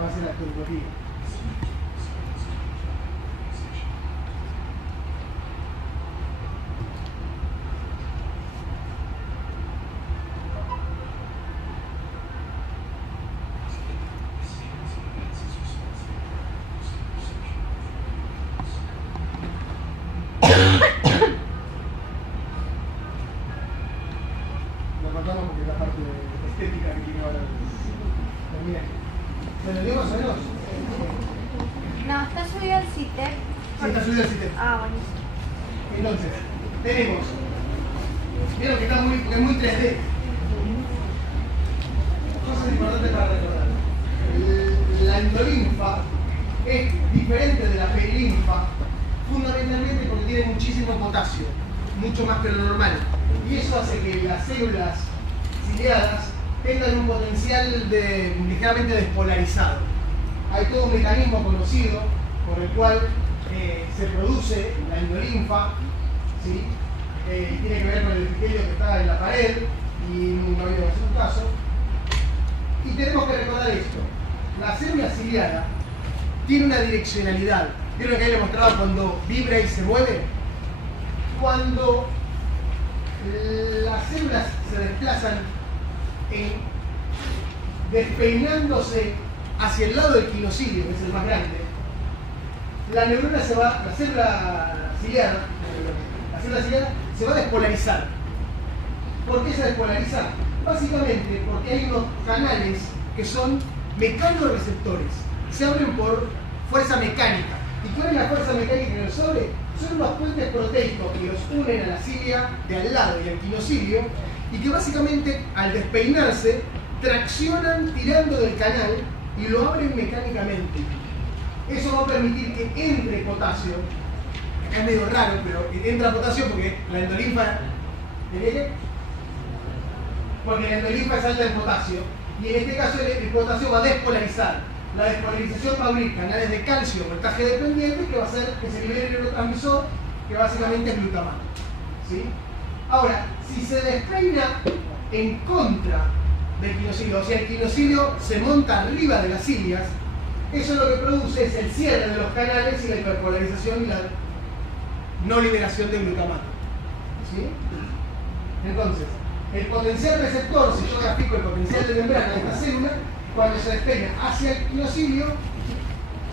va a ser la arqueología. Lo contamos porque es la parte estética que tiene ahora el miren. ¿Se lo dio más o menos? No, está subido el CITEP. Sí, está subido el CITEP. Ah, buenísimo. Entonces, tenemos. Vieron que está muy 3D. Cosas importantes para recordar. La endolinfa es diferente de la perilinfa, fundamentalmente porque tiene muchísimo potasio, mucho más que lo normal. Y eso hace que las células ciliadas tengan un potencial ligeramente despolarizado. Hay todo un mecanismo conocido por el cual se produce la endolinfa, ¿sí? Tiene que ver con el epitelio que está en la pared y no había que hacer un caso. Y tenemos que recordar esto: la célula ciliada tiene una direccionalidad. ¿Vieron que ahí le mostraba cuando vibra y se mueve? Cuando las células se desplazan despeinándose hacia el lado del quinocilio, que es el más grande, la célula ciliada se va a despolarizar. ¿Por qué se despolariza? Básicamente porque hay unos canales que son mecanoreceptores, se abren por fuerza mecánica. ¿Y cuál es la fuerza mecánica que los abre? Son unos puentes proteicos que los unen a la cilia de al lado y al quinocilio, y que básicamente al despeinarse traccionan tirando del canal y lo abren mecánicamente. Eso va a permitir que entre potasio. Acá es medio raro, pero entra potasio porque la endolinfa es alta en potasio, y en este caso el potasio va a despolarizar. La despolarización va a abrir canales de calcio voltaje dependiente, que va a hacer que se libere el neurotransmisor, que básicamente es glutamato. ¿Sí? Ahora, si se despeina en contra del quinocilio, o sea, el quinocilio se monta arriba de las cilias, eso lo que produce es el cierre de los canales y la hiperpolarización y la no liberación de glutamato. ¿Sí? Entonces, el potencial receptor, si yo grafico el potencial de membrana de esta célula, cuando se despeina hacia el quinocilio,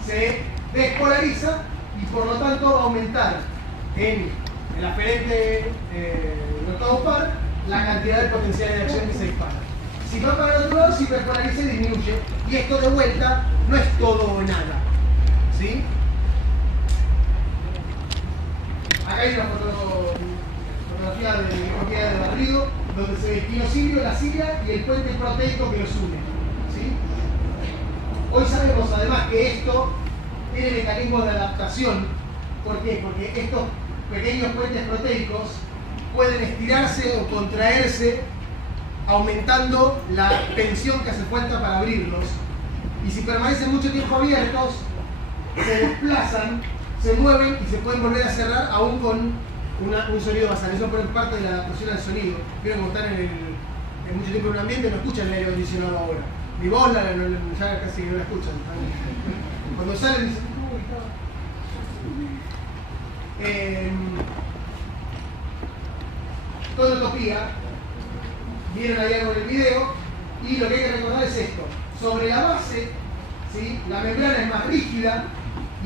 se despolariza y por lo tanto va a aumentar en el aferente del octavo par la cantidad de potencial de acción que se dispara. Si va para el otro lado, se hiperpolariza y disminuye. Y esto de vuelta no es todo o nada. ¿Sí? Acá hay una fotografía de copia de barrido, donde se ve el quinocilio, la cilia y el puente proteico que los une. ¿Sí? Hoy sabemos además que esto tiene mecanismos de adaptación. ¿Por qué? Porque estos pequeños puentes proteicos pueden estirarse o contraerse aumentando la tensión que hace falta para abrirlos. Y si permanecen mucho tiempo abiertos, se desplazan, se mueven y se pueden volver a cerrar aún con un sonido basal. Eso es parte de la adaptación al sonido. Vieron como están en mucho tiempo en un ambiente, no escuchan el aire acondicionado ahora. Mi voz ya casi no la escuchan. Cuando salen dicen, tonotopía, vieron ahí algo en el video, y lo que hay que recordar es esto. Sobre la base, ¿sí? La membrana es más rígida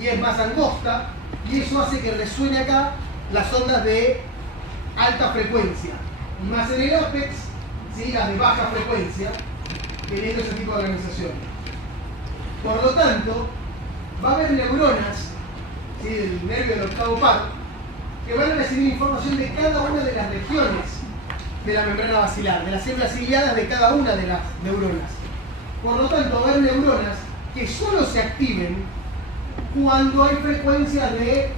y es más angosta, y eso hace que resuene acá las ondas de alta frecuencia, y más en el apex, ¿sí? Las de baja frecuencia, teniendo ese tipo de organización. Por lo tanto, va a haber neuronas, ¿sí? Del nervio del octavo par, que van a recibir información de cada una de las regiones de la membrana basilar, de las células ciliadas de cada una de las neuronas. Por lo tanto, va a haber neuronas que solo se activen cuando hay frecuencias de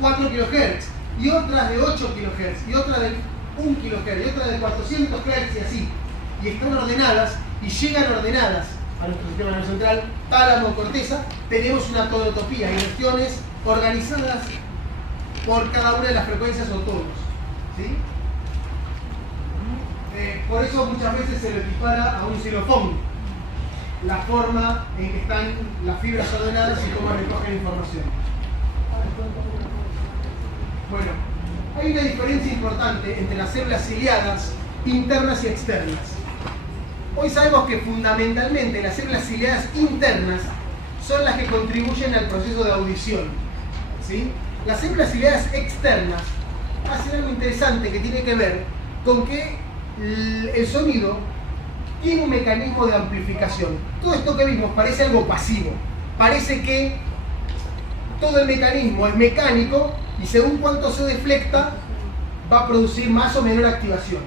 4 kHz, y otras de 8 kHz, y otras de 1 kHz, y otras de 400 Hz, y así. Y están ordenadas, y llegan ordenadas a nuestro sistema nervioso central, tálamo, corteza. Tenemos una tonotopía, y regiones organizadas por cada una de las frecuencias o tonos. ¿Sí? Por eso muchas veces se lo equipara a un xilofón, la forma en que están las fibras ordenadas y cómo recogen información. Bueno, hay una diferencia importante entre las células ciliadas internas y externas. Hoy sabemos que fundamentalmente las células ciliadas internas son las que contribuyen al proceso de audición. ¿Sí? Las células ciliadas externas hacen algo interesante que tiene que ver con que el sonido tiene un mecanismo de amplificación. Todo esto que vimos parece algo pasivo. Parece que todo el mecanismo es mecánico y según cuánto se deflecta va a producir más o menor activación.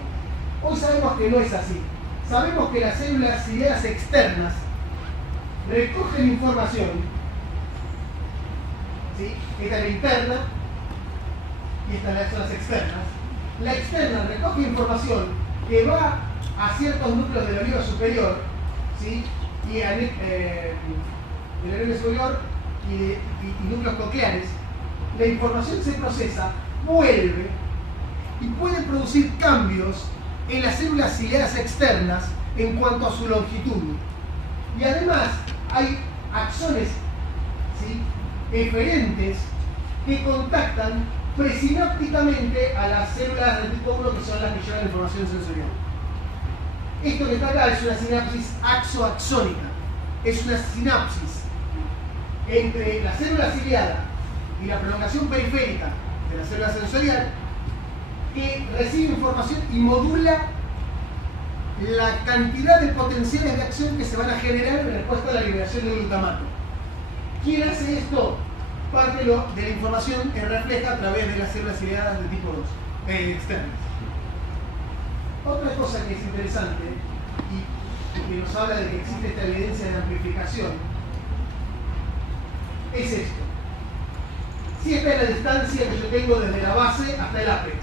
Hoy sabemos que no es así. Sabemos que las células ciliadas externas recogen información. ¿Sí? Esta es la interna y estas son las externas. La externa recoge información que va a ciertos núcleos de la oliva superior, ¿sí? Y a de la oliva superior y núcleos cocleares. La información se procesa, vuelve y puede producir cambios en las células ciliadas externas en cuanto a su longitud. Y además hay axones, ¿sí? Eferentes que contactan presinápticamente a las células del tipo 1, que son las que llevan la información sensorial. Esto que está acá es una sinapsis axoaxónica. Es una sinapsis entre la célula ciliada y la prolongación periférica de la célula sensorial que recibe información y modula la cantidad de potenciales de acción que se van a generar en respuesta a la liberación de glutamato. ¿Quién hace esto? Parte de la información que refleja a través de las células ciliadas de tipo 2, externas. Otra cosa que es interesante y que nos habla de que existe esta evidencia de amplificación es esto. Si esta es la distancia que yo tengo desde la base hasta el ápex,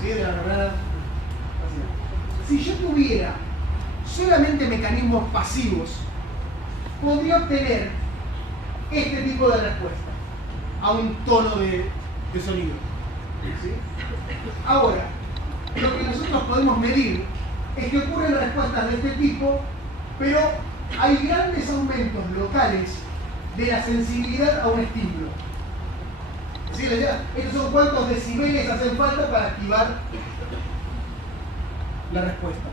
¿sí? De la membrana. Si yo tuviera solamente mecanismos pasivos, podría obtener este tipo de respuesta a un tono de sonido. ¿Sí? Ahora, lo que nosotros podemos medir es que ocurren respuestas de este tipo, pero hay grandes aumentos locales de la sensibilidad a un estímulo. ¿Sí? Estos son cuántos decibeles hacen falta para activar la respuesta.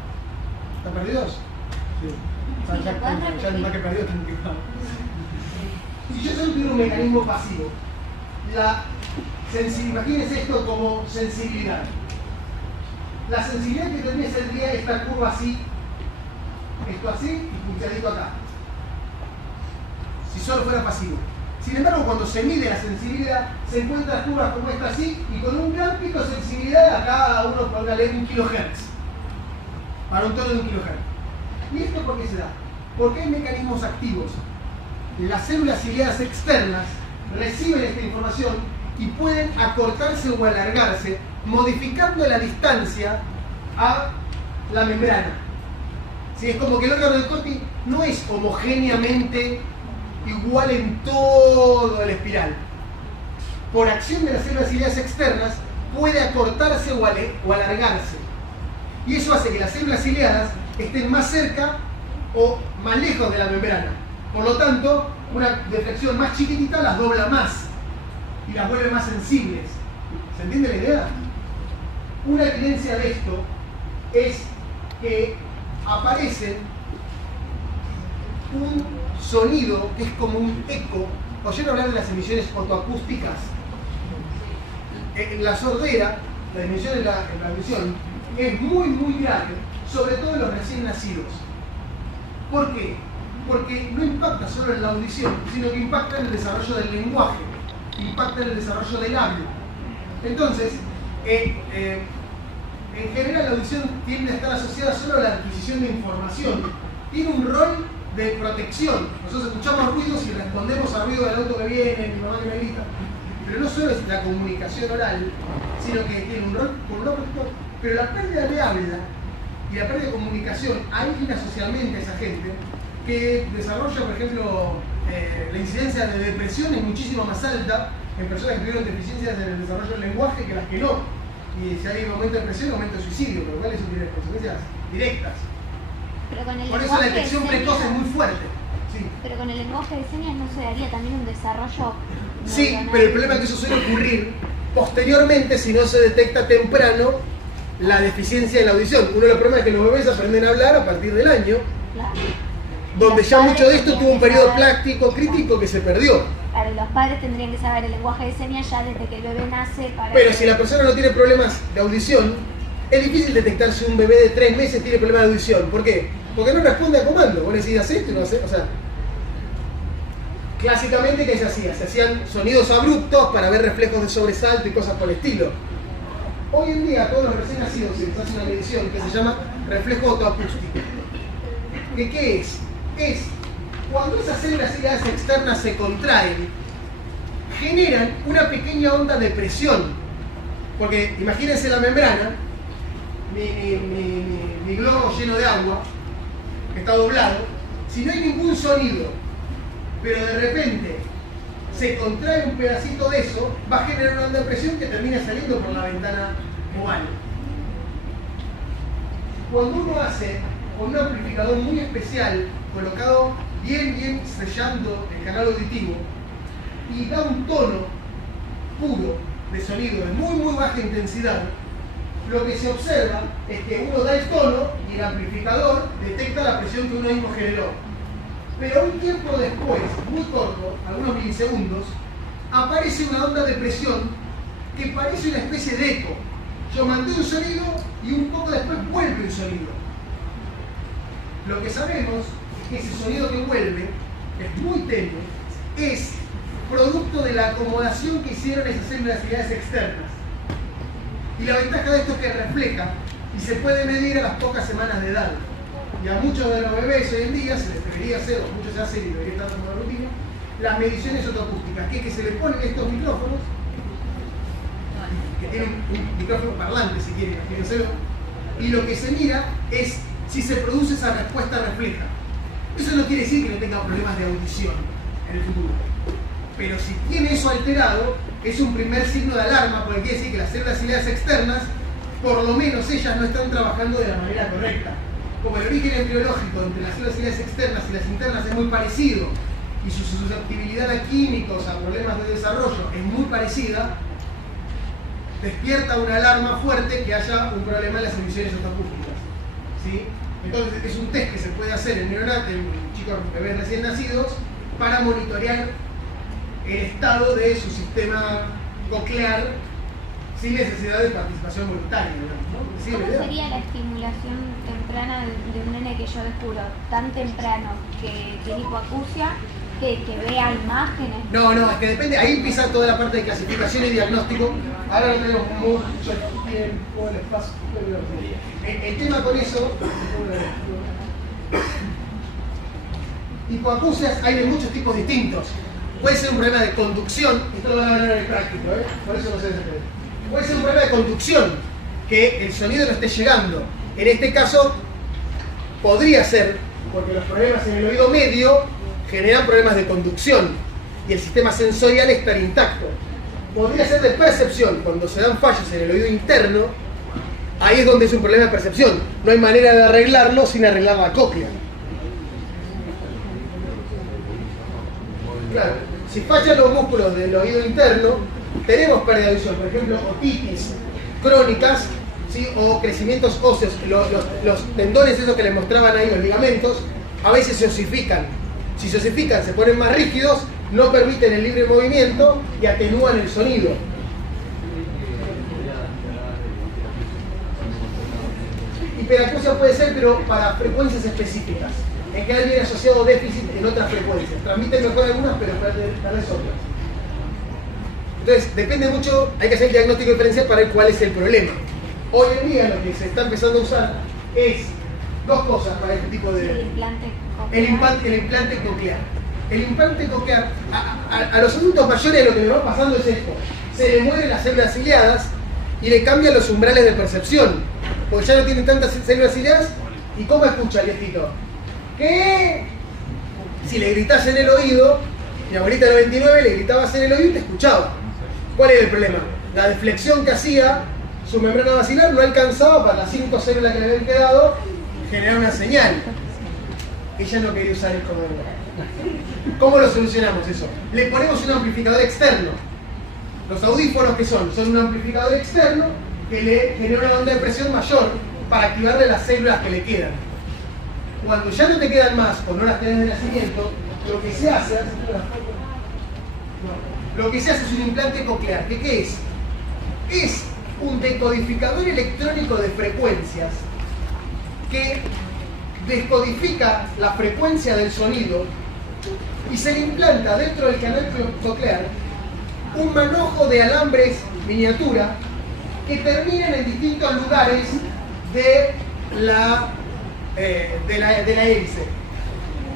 ¿Están perdidos? Sí. Ya más que perdidos están equivocados. Si yo solo tuviera un mecanismo pasivo, imagínense esto como sensibilidad. La sensibilidad que tendría sería esta curva así, esto así y punteadito acá. Si solo fuera pasivo. Sin embargo, cuando se mide la sensibilidad, se encuentran curvas como esta así y con un gran pico de sensibilidad, acá uno póngale 1 kHz. Para un tono de 1 kHz. ¿Y esto por qué se da? Porque hay mecanismos activos. Las células ciliadas externas reciben esta información y pueden acortarse o alargarse, modificando la distancia a la membrana. ¿Sí? Es como que el órgano de Corti no es homogéneamente igual en todo el espiral. Por acción de las células ciliadas externas puede acortarse o alargarse. Y eso hace que las células ciliadas estén más cerca o más lejos de la membrana. Por lo tanto, una deflexión más chiquitita las dobla más y las vuelve más sensibles. ¿Se entiende la idea? Una evidencia de esto es que aparece un sonido que es como un eco. ¿Oyeron hablar de las emisiones fotoacústicas? En la sordera, la emisión en la audición es muy grave, sobre todo en los recién nacidos. ¿Por qué? Porque no impacta solo en la audición, sino que impacta en el desarrollo del lenguaje, impacta en el desarrollo del habla. Entonces, en general la audición tiende a estar asociada solo a la adquisición de información. Tiene un rol de protección. Nosotros escuchamos ruidos y respondemos al ruido del auto que viene, mi mamá que me grita. Pero no solo es la comunicación oral, sino que tiene un rol por lo protector. Pero la pérdida de habla y la pérdida de comunicación aísla socialmente a esa gente que desarrolla, por ejemplo, la incidencia de depresión es muchísimo más alta en personas que tuvieron deficiencias en el desarrollo del lenguaje que las que no. Y si hay un aumento de depresión, aumento de suicidio, por lo cual eso tiene consecuencias directas. Pero con el por eso la detección precoz es muy fuerte. Sí. Pero con el lenguaje de señas no se daría también un desarrollo. Sí, pero el problema es que eso suele ocurrir posteriormente si no se detecta temprano la deficiencia de la audición. Uno de los problemas es que los bebés aprenden a hablar a partir del año, claro, donde ya mucho de esto tuvo un periodo plástico crítico que se perdió. Claro, los padres tendrían que saber el lenguaje de señas ya desde que el bebé nace. Pero si la persona no tiene problemas de audición, es difícil detectar si un bebé de 3 meses tiene problemas de audición. ¿Por qué? Porque no responde a comando. Vos le decís, haz esto y no hace. O sea, clásicamente, ¿qué se hacía? Se hacían sonidos abruptos para ver reflejos de sobresalto y cosas por el estilo. Hoy en día, a todos los recién nacidos se les hace una medición que se llama reflejo autoacústico. ¿Qué es? Es cuando esas células ciliadas externas se contraen, generan una pequeña onda de presión. Porque imagínense la membrana, mi globo lleno de agua, que está doblado, si no hay ningún sonido, pero de repente se contrae un pedacito de eso, va a generar una onda de presión que termina saliendo por la ventana oval. Cuando uno hace con un amplificador muy especial, colocado bien sellando el canal auditivo, y da un tono puro de sonido de muy baja intensidad, lo que se observa es que uno da el tono y el amplificador detecta la presión que uno mismo generó. Pero un tiempo después, muy corto, algunos milisegundos, aparece una onda de presión que parece una especie de eco. Yo mandé un sonido y un poco después vuelve un sonido. Lo que sabemos es que ese sonido que vuelve, es muy tenue, es producto de la acomodación que hicieron esas células ciliares externas. Y la ventaja de esto es que refleja y se puede medir a las pocas semanas de edad. Y a muchos de los bebés hoy en día se les debería hacer, o muchos se hacen y debería estar como rutina, las mediciones otoacústicas, que es que se le ponen estos micrófonos, que tienen un micrófono parlante si quieren, imagínenselo, y lo que se mira es si se produce esa respuesta refleja. Eso no quiere decir que no tenga problemas de audición en el futuro. Pero si tiene eso alterado, es un primer signo de alarma, porque quiere decir que las células ciliares externas, por lo menos ellas no están trabajando de la manera correcta. Como el origen embriológico entre las células ciliares externas y las internas es muy parecido, y su susceptibilidad a químicos, a problemas de desarrollo es muy parecida, despierta una alarma fuerte que haya un problema en las emisiones otoacústicas. ¿Sí? Entonces es un test que se puede hacer en neonatos, en chicos bebés recién nacidos, para monitorear el estado de su sistema coclear sin necesidad de participación voluntaria, ¿no? ¿Sí, ¿Cómo sería la estimulación temprana de un nene que yo descubro tan temprano que tiene hipoacusia, que vea imágenes? No, es que depende, ahí empieza toda la parte de clasificación y diagnóstico. Ahora no tenemos mucho tiempo, el espacio. El tema con eso, hipoacusias hay de muchos tipos distintos. Puede ser un problema de conducción, esto lo van a ver en el práctico, por eso no sé si puede ser un problema de conducción, que el sonido no esté llegando. En este caso, podría ser, porque los problemas en el oído medio generan problemas de conducción y el sistema sensorial está intacto. Podría ser de percepción, cuando se dan fallos en el oído interno, ahí es donde es un problema de percepción. No hay manera de arreglarlo sin arreglar la cóclea. Claro, si fallan los músculos del oído interno, tenemos pérdida de audición, por ejemplo, otitis crónicas, ¿sí? O crecimientos óseos, los tendones esos que les mostraban ahí, los ligamentos, a veces se osifican. Si se osifican, se ponen más rígidos, no permiten el libre movimiento y atenúan el sonido. Hiperacusia puede ser, pero para frecuencias específicas. En general viene asociado déficit en otras frecuencias. Transmiten mejor algunas, pero tal vez otras. Entonces, depende mucho, hay que hacer el diagnóstico diferencial para ver cuál es el problema. Hoy en día lo que se está empezando a usar es dos cosas para este tipo de... El implante coclear. El implante coclear, a los adultos mayores lo que le va pasando es esto. Se le mueren las células ciliadas y le cambian los umbrales de percepción. Porque ya no tienen tantas células ciliadas. ¿Y cómo escucha el viejito? ¿Qué? Si le gritás en el oído, mi abuelita de 99 le gritabas en el oído y te escuchaba. ¿Cuál era el problema? La deflexión que hacía, su membrana basilar no alcanzaba para las 5 células que le habían quedado generar una señal. Ella no quería usar el comodoro. ¿Cómo lo solucionamos eso? Le ponemos un amplificador externo. Los audífonos, ¿qué son? Son un amplificador externo que le genera una onda de presión mayor para activarle las células que le quedan. Cuando ya no te quedan más o no las tenés de nacimiento, lo que se hace es un implante coclear. ¿Qué es? Es un decodificador electrónico de frecuencias que descodifica la frecuencia del sonido y se le implanta dentro del canal coclear un manojo de alambres miniatura que terminan en distintos lugares de la hélice.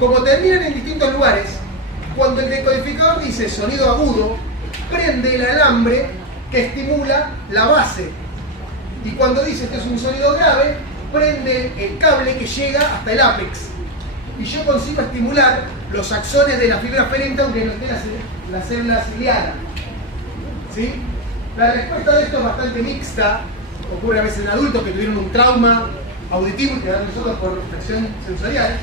Como terminan en distintos lugares, cuando el decodificador dice sonido agudo, prende el alambre que estimula la base. Y cuando dice este es un sonido grave, prende el cable que llega hasta el ápex. Y yo consigo estimular los axones de la fibra aferente aunque no esté la célula ciliada. ¿Sí? La respuesta de esto es bastante mixta. Ocurre a veces en adultos que tuvieron un trauma auditivo y quedaron nosotros por afección sensorial.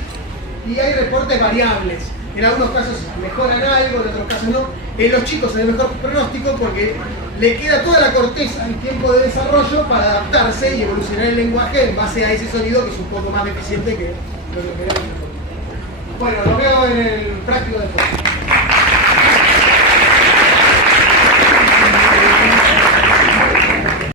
Y hay reportes variables. En algunos casos mejoran algo, en otros casos no. En los chicos hay mejor pronóstico porque le queda toda la corteza en tiempo de desarrollo para adaptarse y evolucionar el lenguaje en base a ese sonido que es un poco más deficiente que lo que queremos. Bueno, nos veo en el práctico después.